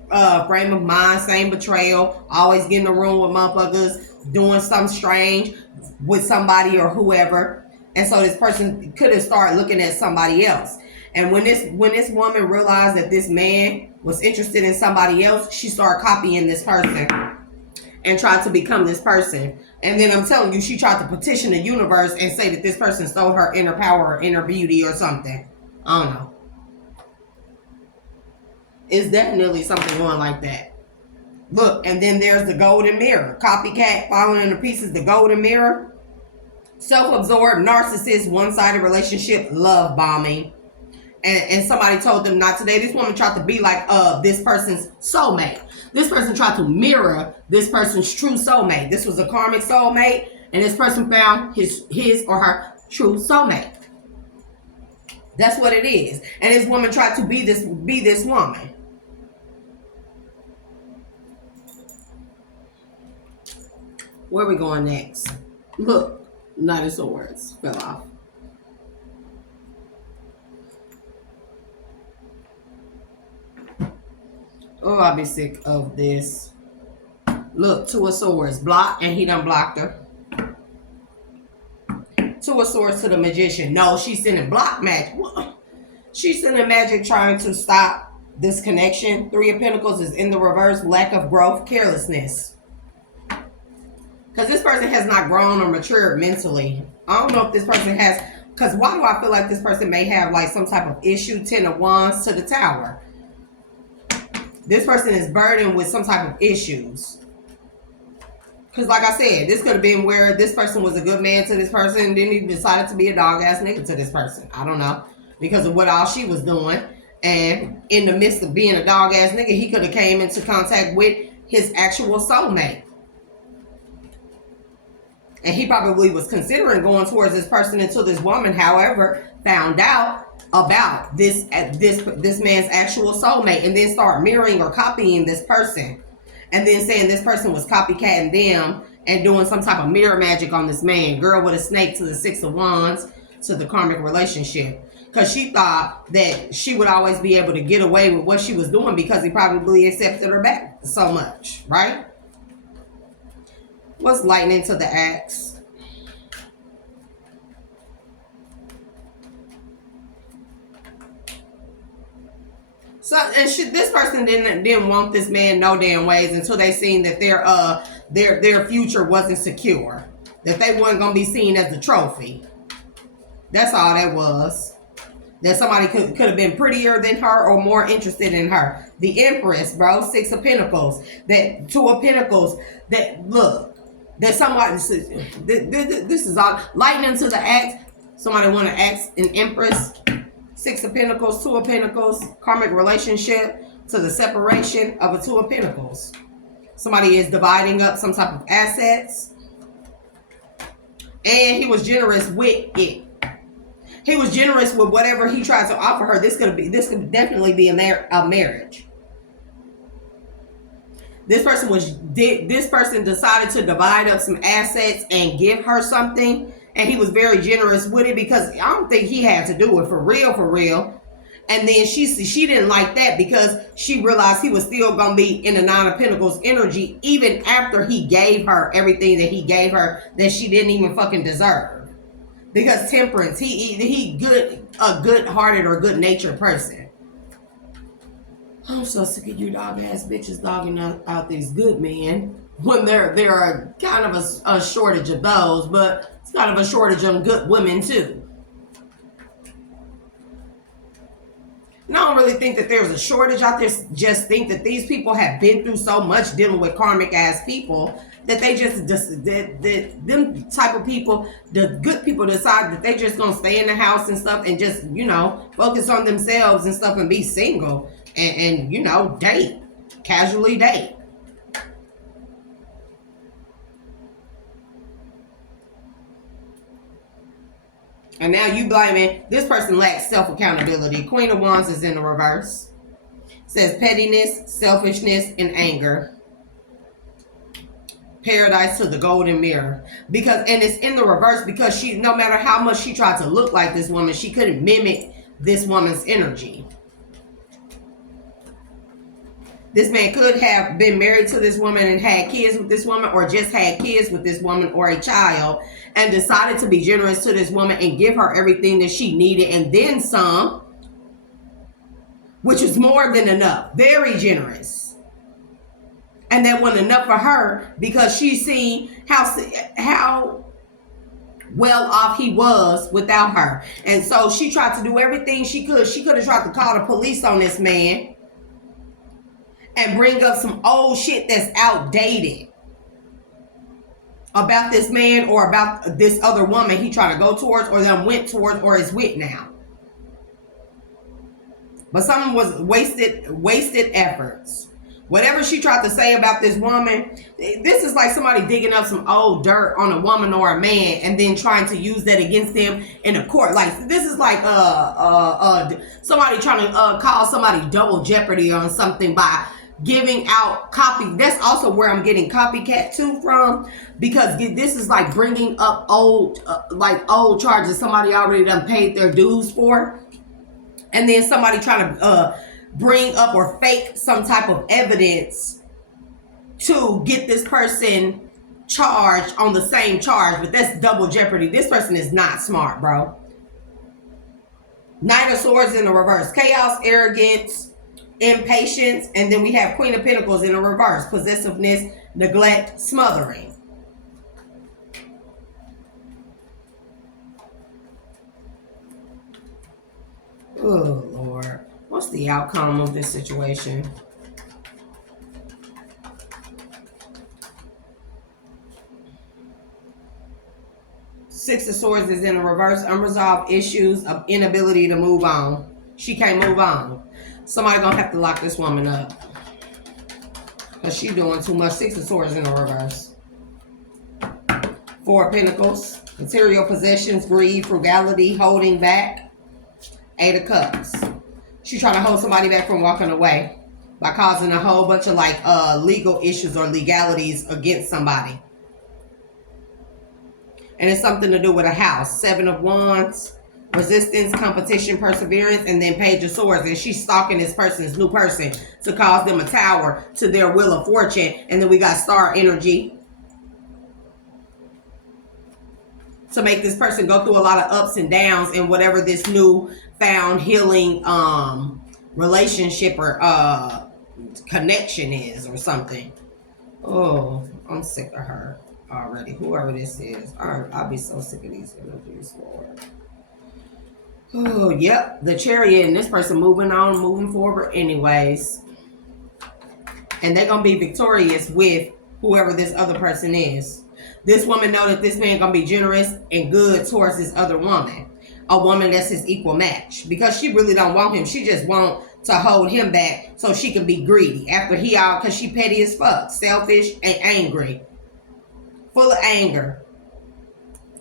frame of mind, same betrayal, always getting in the room with motherfuckers, doing something strange with somebody or whoever. And so this person could have started looking at somebody else. And when this woman realized that this man was interested in somebody else, she started copying this person and tried to become this person. And then I'm telling you, she tried to petition the universe and say that this person stole her inner power or inner beauty or something. I don't know. It's definitely something going like that. Look, and then there's the golden mirror. Copycat, falling into pieces, the golden mirror. Self-absorbed, narcissist, one-sided relationship, love bombing. And somebody told them not today. This woman tried to be like this person's soulmate. This person tried to mirror this person's true soulmate. This was a karmic soulmate, and this person found his or her true soulmate. That's what it is. And this woman tried to be this woman. Where are we going next? Look, Knight of Swords fell off. Oh, I'll be sick of this. Look, Two of Swords. Blocked, and he done blocked her. Two of Swords to the Magician. No, she's sending block magic. She's sending magic trying to stop this connection. Three of Pentacles is in the reverse. Lack of growth, carelessness. Because this person has not grown or matured mentally. I don't know if this person has... Because why do I feel like this person may have like some type of issue? 10 of Wands to the Tower. This person is burdened with some type of issues. Because like I said, this could have been where this person was a good man to this person, and then he decided to be a dog-ass nigga to this person. I don't know. Because of what all she was doing. And in the midst of being a dog-ass nigga, he could have came into contact with his actual soulmate. And he probably was considering going towards this person until this woman, however, found out about this man's actual soulmate, and then start mirroring or copying this person, and then saying this person was copycatting them and doing some type of mirror magic on this man. Girl with a snake to the Six of Wands to the karmic relationship, because she thought that she would always be able to get away with what she was doing because he probably accepted her back so much, right? What's lightning to the axe? So, and this person didn't want this man no damn ways until they seen that their future wasn't secure, that they weren't gonna be seen as a trophy. That's all that was. That somebody could have been prettier than her or more interested in her. The Empress, bro. Six of Pentacles. That Two of Pentacles. That look. That somebody. This is all lightning to the axe. Somebody want to axe an Empress. Six of Pentacles, Two of Pentacles, karmic relationship to the separation of a Two of Pentacles. Somebody is dividing up some type of assets. And he was generous with it. He was generous with whatever he tried to offer her. This could definitely be a marriage. This person decided to divide up some assets and give her something. And he was very generous with it because I don't think he had to do it for real. And then she didn't like that because she realized he was still going to be in the Nine of Pentacles energy even after he gave her everything that he gave her that she didn't even fucking deserve. Because Temperance, he a good-hearted or good-natured person. I'm so sick of you dog-ass bitches dogging out these good men when there are kind of a shortage of those, but it's kind of a shortage of good women too. And I don't really think that there's a shortage out there. Just think that these people have been through so much dealing with karmic ass people that they them type of people, the good people decide that they just gonna stay in the house and stuff and just, focus on themselves and stuff and be single and date, casually date. And now you blaming, this person lacks self-accountability. Queen of Wands is in the reverse. Says pettiness, selfishness, and anger. Paradise to the golden mirror. Because, and it's in the reverse because she, no matter how much she tried to look like this woman, she couldn't mimic this woman's energy. This man could have been married to this woman and had kids with this woman, or just had kids with this woman or a child, and decided to be generous to this woman and give her everything that she needed and then some, which was more than enough. Very generous. And that wasn't enough for her because she seen how well off he was without her. And so she tried to do everything she could. She could have tried to call the police on this man and bring up some old shit that's outdated about this man or about this other woman he tried to go towards or them went towards or is with now. But someone was wasted efforts. Whatever she tried to say about this woman, this is like somebody digging up some old dirt on a woman or a man and then trying to use that against them in a court. Like this is like somebody trying to call somebody double jeopardy on something by giving out copy. That's also where I'm getting copycat too from, because this is like bringing up old charges somebody already done paid their dues for, and then somebody trying to bring up or fake some type of evidence to get this person charged on the same charge. But that's double jeopardy. This person is not smart, bro. Knight of Swords in the reverse. Chaos, arrogance, impatience. And then we have Queen of Pentacles in the reverse. Possessiveness, neglect, smothering. Oh, Lord. What's the outcome of this situation? Six of Swords is in the reverse. Unresolved issues of inability to move on. She can't move on. Somebody gonna have to lock this woman up, because she doing too much. Six of Swords in the reverse. Four of Pentacles. Material possessions, greed, frugality, holding back. Eight of Cups. She's trying to hold somebody back from walking away by causing a whole bunch of like legal issues or legalities against somebody. And it's something to do with a house. Seven of Wands, resistance, competition, perseverance, and then Page of Swords. And she's stalking this person's new person to cause them a tower to their wheel of fortune. And then we got star energy to make this person go through a lot of ups and downs in whatever this new found healing relationship or connection is or something. Oh, I'm sick of her already. Whoever this is. I'll be so sick of these energies, Lord. Oh, yep. The Chariot and this person moving on, moving forward anyways. And they're going to be victorious with whoever this other person is. This woman know that this man going to be generous and good towards this other woman. A woman that's his equal match. Because she really don't want him. She just want to hold him back so she can be greedy. After he out, because she petty as fuck. Selfish and angry. Full of anger.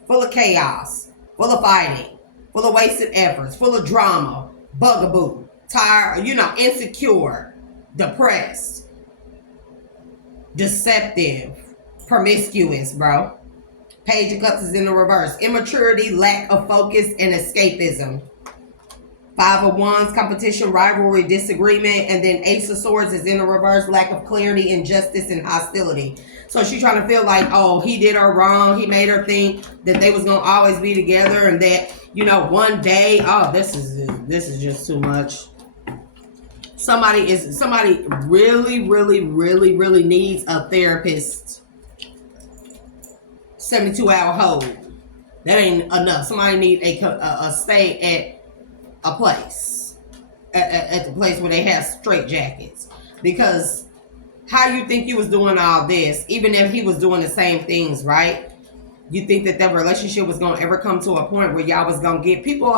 Full of chaos. Full of fighting. Full of wasted efforts. Full of drama. Bugaboo. Tired. Insecure. Depressed. Deceptive. Promiscuous, bro. Page of Cups is in the reverse. Immaturity, lack of focus, and escapism. Five of Wands, competition, rivalry, disagreement. And then Ace of Swords is in the reverse. Lack of clarity, injustice, and hostility. So she's trying to feel like, oh, he did her wrong. He made her think that they was going to always be together. And that, one day, oh, this is just too much. Somebody really, really, really, really needs a therapist. 72-hour hold. That ain't enough. Somebody need a stay at a place. At the place where they have straight jackets. Because how you think you was doing all this, even if he was doing the same things, right? You think that relationship was going to ever come to a point where y'all was going to get... People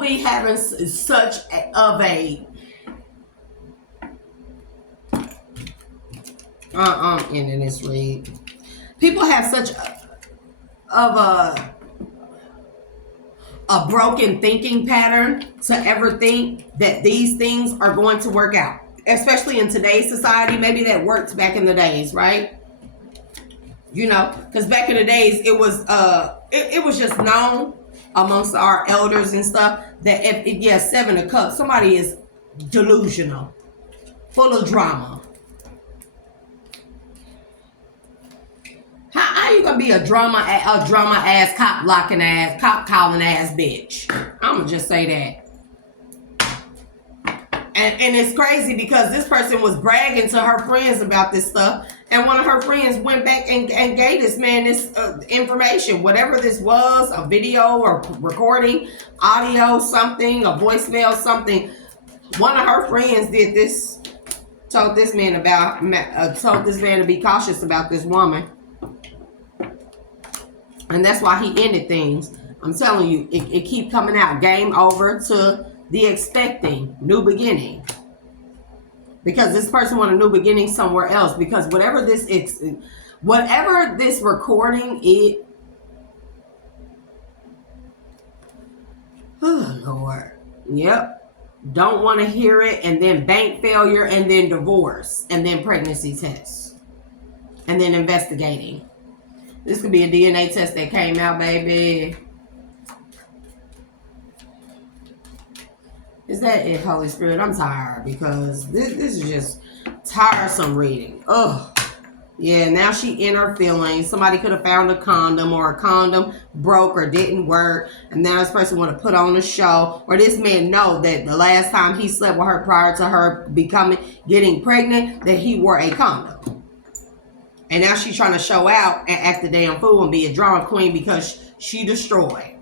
be having such of a... I'm ending this read. People have such of a a broken thinking pattern to ever think that these things are going to work out, especially in today's society. Maybe that worked back in the days, right? You know, because back in the days it was just known amongst our elders and stuff that if Seven of Cups, somebody is delusional, full of drama. How you gonna be a drama ass, cop locking ass, cop calling ass bitch? I'ma just say that. And it's crazy because this person was bragging to her friends about this stuff, and one of her friends went back and gave this man this information, whatever this was, a video or recording, audio, something, a voicemail, something. One of her friends did this, told this man to be cautious about this woman. And that's why he ended things. I'm telling you, it keep coming out. Game over to the expecting. New beginning. Because this person want a new beginning somewhere else. Because whatever this recording is. Oh, Lord. Yep. Don't want to hear it. And then bank failure. And then divorce. And then pregnancy tests. And then investigating. This could be a DNA test that came out, baby. Is that it, Holy Spirit? I'm tired because this is just tiresome reading. Ugh. Yeah, now she in her feelings. Somebody could have found a condom, or a condom broke or didn't work, and now this person want to put on a show. Or this man know that the last time he slept with her prior to her getting pregnant, that he wore a condom. And now she's trying to show out and act the damn fool and be a drama queen because she destroyed.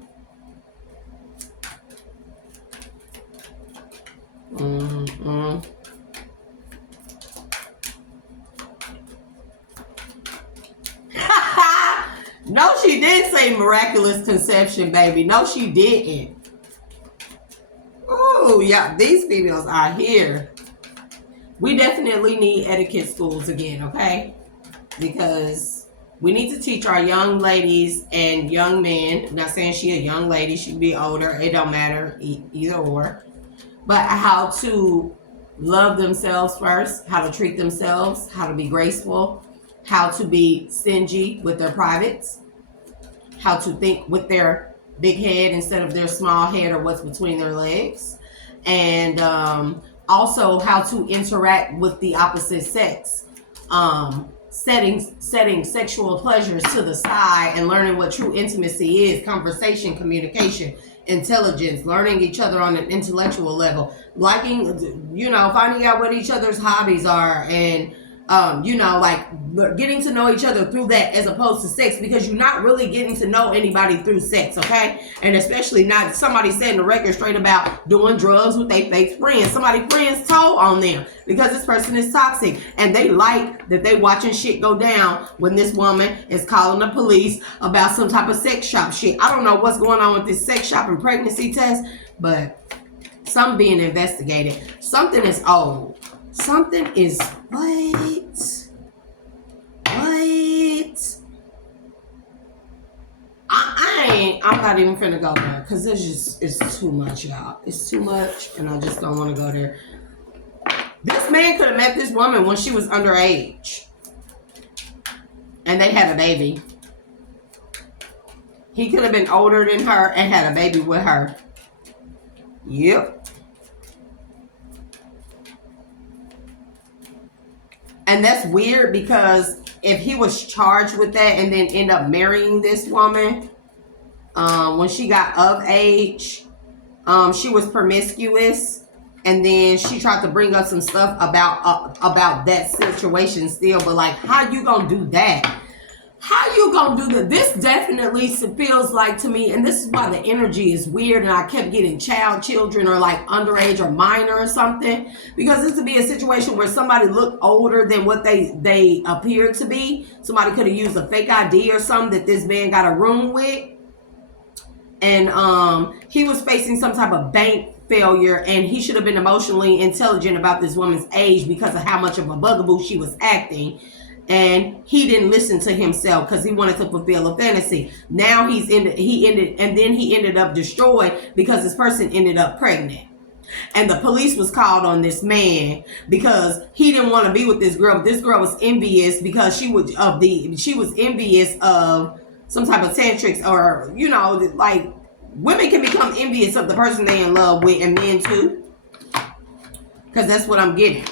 No, she did say miraculous conception, baby. No, she didn't. Oh, yeah, these females are here. We definitely need etiquette schools again, okay? Because we need to teach our young ladies and young men. I'm not saying she a young lady, she'd be older. It don't matter, either or. But how to love themselves first, how to treat themselves, how to be graceful, how to be stingy with their privates, how to think with their big head instead of their small head or what's between their legs. And also how to interact with the opposite sex. Setting sexual pleasures to the side and learning what true intimacy is, conversation, communication, intelligence, learning each other on an intellectual level, liking, finding out what each other's hobbies are, and getting to know each other through that as opposed to sex, because you're not really getting to know anybody through sex, okay? And especially not somebody setting the record straight about doing drugs with their fake friends. Somebody friends told on them because this person is toxic, and they like that they watching shit go down when this woman is calling the police about some type of sex shop shit. I don't know what's going on with this sex shop and pregnancy test, but something being investigated. Something is old. Something is what? I'm not even finna go there because it's too much, y'all. It's too much, and I just don't want to go there. This man could have met this woman when she was underage, and they had a baby. He could have been older than her and had a baby with her. Yep. And that's weird because if he was charged with that and then end up marrying this woman, when she got of age, she was promiscuous, and then she tried to bring up some stuff about that situation still. But like, how you gonna do that? How you gonna do that? This definitely feels like to me, and this is why the energy is weird, and I kept getting children or like underage or minor or something, because this could be a situation where somebody looked older than what they appeared to be. Somebody could have used a fake ID or something that this man got a room with, and he was facing some type of bank failure, and he should have been emotionally intelligent about this woman's age because of how much of a bugaboo she was acting. and he didn't listen to himself because he wanted to fulfill a fantasy. Now he ended up destroyed because this person ended up pregnant. And the police was called on this man because he didn't want to be with this girl. This girl was envious because she was envious of some type of tantrics, or like women can become envious of the person they in love with, and men too. Because that's what I'm getting.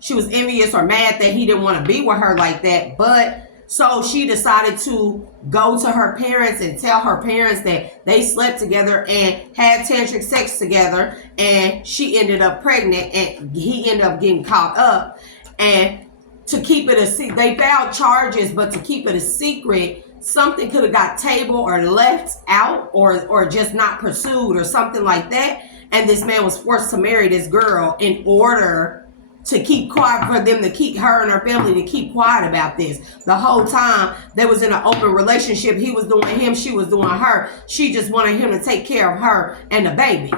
She was envious or mad that he didn't want to be with her like that. But so she decided to go to her parents and tell her parents that they slept together and had tantric sex together. And she ended up pregnant and he ended up getting caught up. And to keep it a secret, they filed charges, but to keep it a secret, something could have got tabled or left out or just not pursued or something like that. And this man was forced to marry this girl in order to keep quiet, for them to keep her and her family to keep quiet about this. The whole time they was in an open relationship. He was doing him, she was doing her. She just wanted him to take care of her and the baby.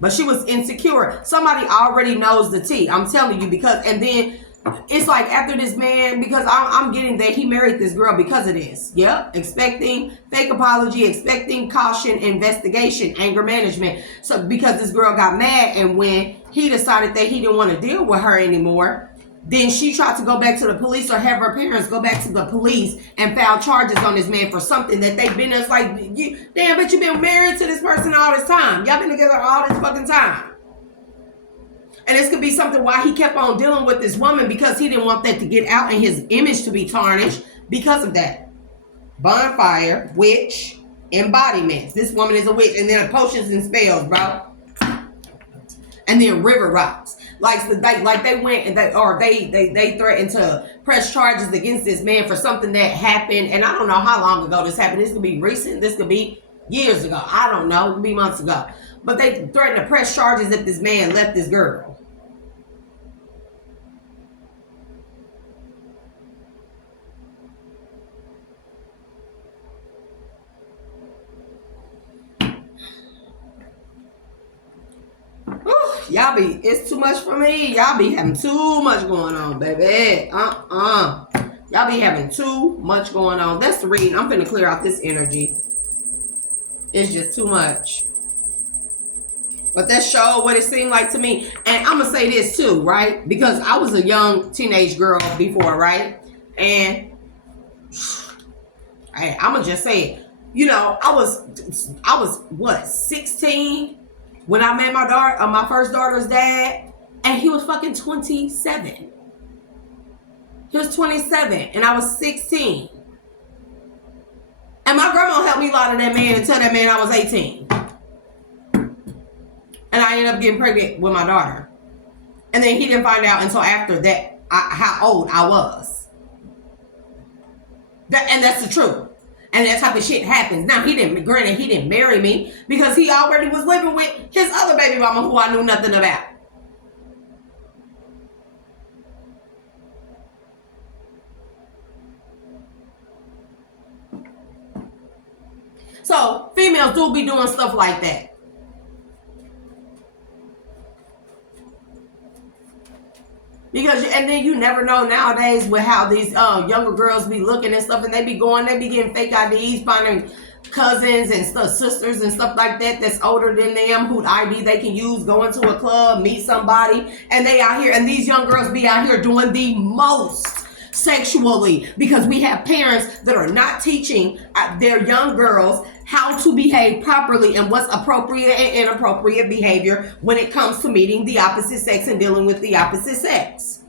But she was insecure. Somebody already knows the tea. I'm telling you, because, and then it's like after this man, because I'm getting that he married this girl because of this. Yep. Expecting fake apology, expecting caution, investigation, anger management. So because this girl got mad, and when he decided that he didn't want to deal with her anymore, then she tried to go back to the police or have her parents go back to the police and file charges on this man for something that they've been, it's like, damn, but you've been married to this person all this time. Y'all been together all this fucking time. And this could be something why he kept on dealing with this woman, because he didn't want that to get out and his image to be tarnished because of that. Bonfire, witch, embodiment. This woman is a witch. And then potions and spells, bro. And then river rocks. Like they went and they threatened to press charges against this man for something that happened. And I don't know how long ago this happened. This could be recent. This could be years ago. I don't know. It could be months ago. But they threatened to press charges if this man left this girl. Y'all be, it's too much for me. Y'all be having too much going on, baby. Y'all be having too much going on. That's the reading. I'm finna clear out this energy. It's just too much. But that showed what it seemed like to me. And I'm gonna say this too, right? Because I was a young teenage girl before, right? And I'm gonna just say it. You know, I was what, 16? When I met my first daughter's dad, and he was fucking 27. He was 27, and I was 16. And my grandma helped me lie to that man and tell that man I was 18. And I ended up getting pregnant with my daughter. And then he didn't find out until after that how old I was. And that's the truth. And that type of shit happens. Now, he didn't marry me because he already was living with his other baby mama who I knew nothing about. So, females do be doing stuff like that. Because, and then you never know nowadays with how these younger girls be looking and stuff, and they be getting fake IDs, finding cousins and stuff, sisters and stuff like that that's older than them, whose ID they can use, go into a club, meet somebody, and they out here, and these young girls be out here doing the most sexually, because we have parents that are not teaching their young girls how to behave properly and what's appropriate and inappropriate behavior when it comes to meeting the opposite sex and dealing with the opposite sex.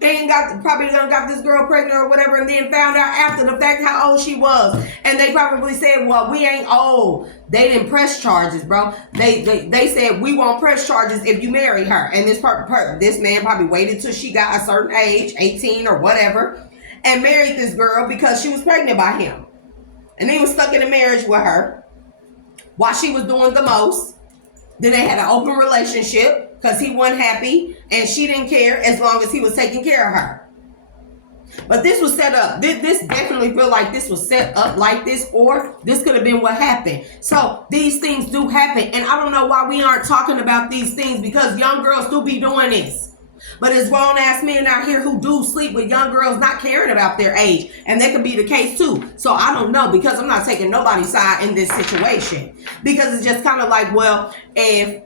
They probably done got this girl pregnant or whatever, and then found out after the fact how old she was. And they probably said, well, we ain't old. They didn't press charges, bro. They said, we won't press charges if you marry her. And this man probably waited till she got a certain age, 18 or whatever, and married this girl because she was pregnant by him. And he was stuck in a marriage with her while she was doing the most. Then they had an open relationship because he wasn't happy and she didn't care as long as he was taking care of her. But this was set up. This definitely feel like this was set up like this, or this could have been what happened. So these things do happen. And I don't know why we aren't talking about these things, because young girls do be doing this. But there's grown ass men out here who do sleep with young girls not caring about their age. And that could be the case too. So I don't know, because I'm not taking nobody's side in this situation. Because it's just kind of like, well, if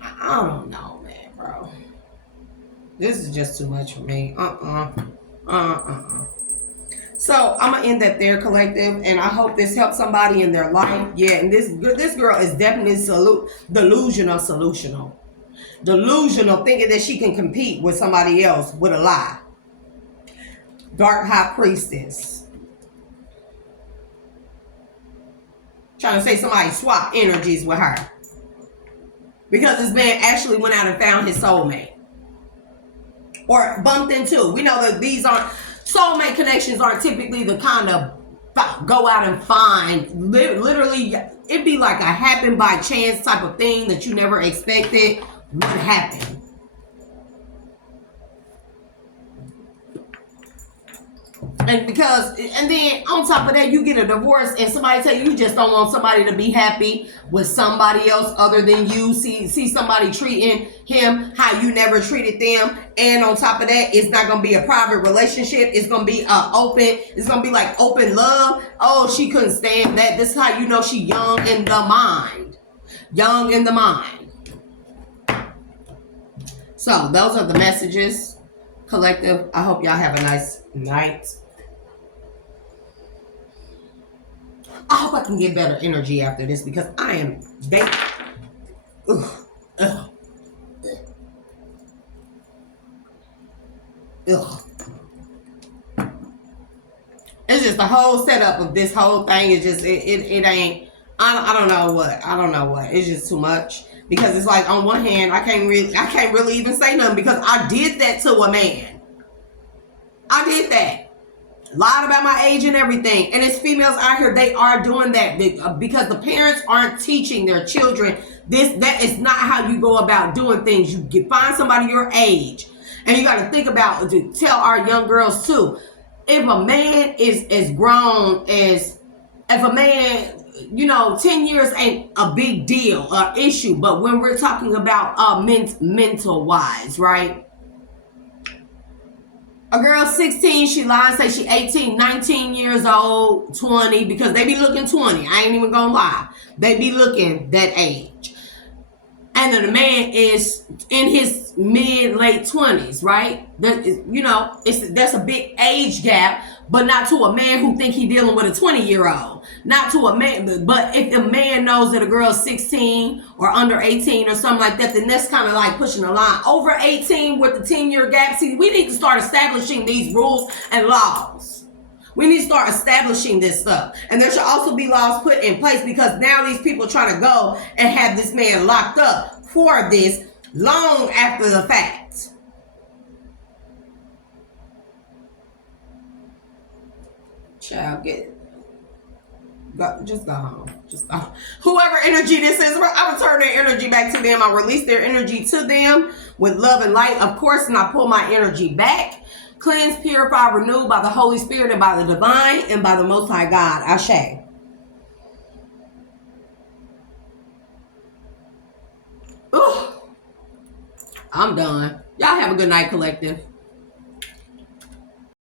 I don't know, man, bro. This is just too much for me. So I'm gonna end that there, collective, and I hope this helps somebody in their life. Yeah, and this girl is definitely delusional, thinking that she can compete with somebody else with a lie. Dark high priestess, trying to say somebody swapped energies with her, because this man actually went out and found his soulmate. Or bumped into. We know that these aren't soulmate connections, aren't typically the kind of go out and find. Literally, it'd be like a happen by chance type of thing that you never expected would happen. And then on top of that, you get a divorce and somebody tell you just don't want somebody to be happy with somebody else other than you. See somebody treating him how you never treated them. And on top of that, it's not going to be a private relationship. It's going to be it's going to be like open love. Oh, she couldn't stand that. This is how you know she young in the mind. Young in the mind. So those are the messages, collective. I hope y'all have a nice night. I hope I can get better energy after this, because I am It's just the whole setup of this whole thing is just it ain't. I don't know what. It's just too much, because it's like, on one hand, I can't really even say nothing, because I did that to a man. I did that. Lied about my age and everything. And it's females out here, they are doing that because the parents aren't teaching their children that is not how you go about doing things. You find somebody your age, and you got to think about, to tell our young girls too, if a man is as grown as, if a man, 10 years ain't a big deal or issue, but when we're talking about mental wise, right? A girl 16, she lies, say she 18, 19 years old, 20, because they be looking 20. I ain't even gonna lie. They be looking that age. And then the man is in his mid-late 20s, right? That's a big age gap, but not to a man who think he dealing with a 20-year-old. Not to a man, but if a man knows that a girl's 16 or under 18 or something like that, then that's kind of like pushing the line. Over 18 with the 10-year gap, see, we need to start establishing these rules and laws. We need to start establishing this stuff. And there should also be laws put in place, because now these people trying to go and have this man locked up for this long after the fact. Child, just go home. Just go. Whoever energy this is, I return their energy back to them. I release their energy to them with love and light, of course, and I pull my energy back. Cleanse, purify, renew by the Holy Spirit and by the divine and by the Most High God. Ashe. I'm done. Y'all have a good night, collective.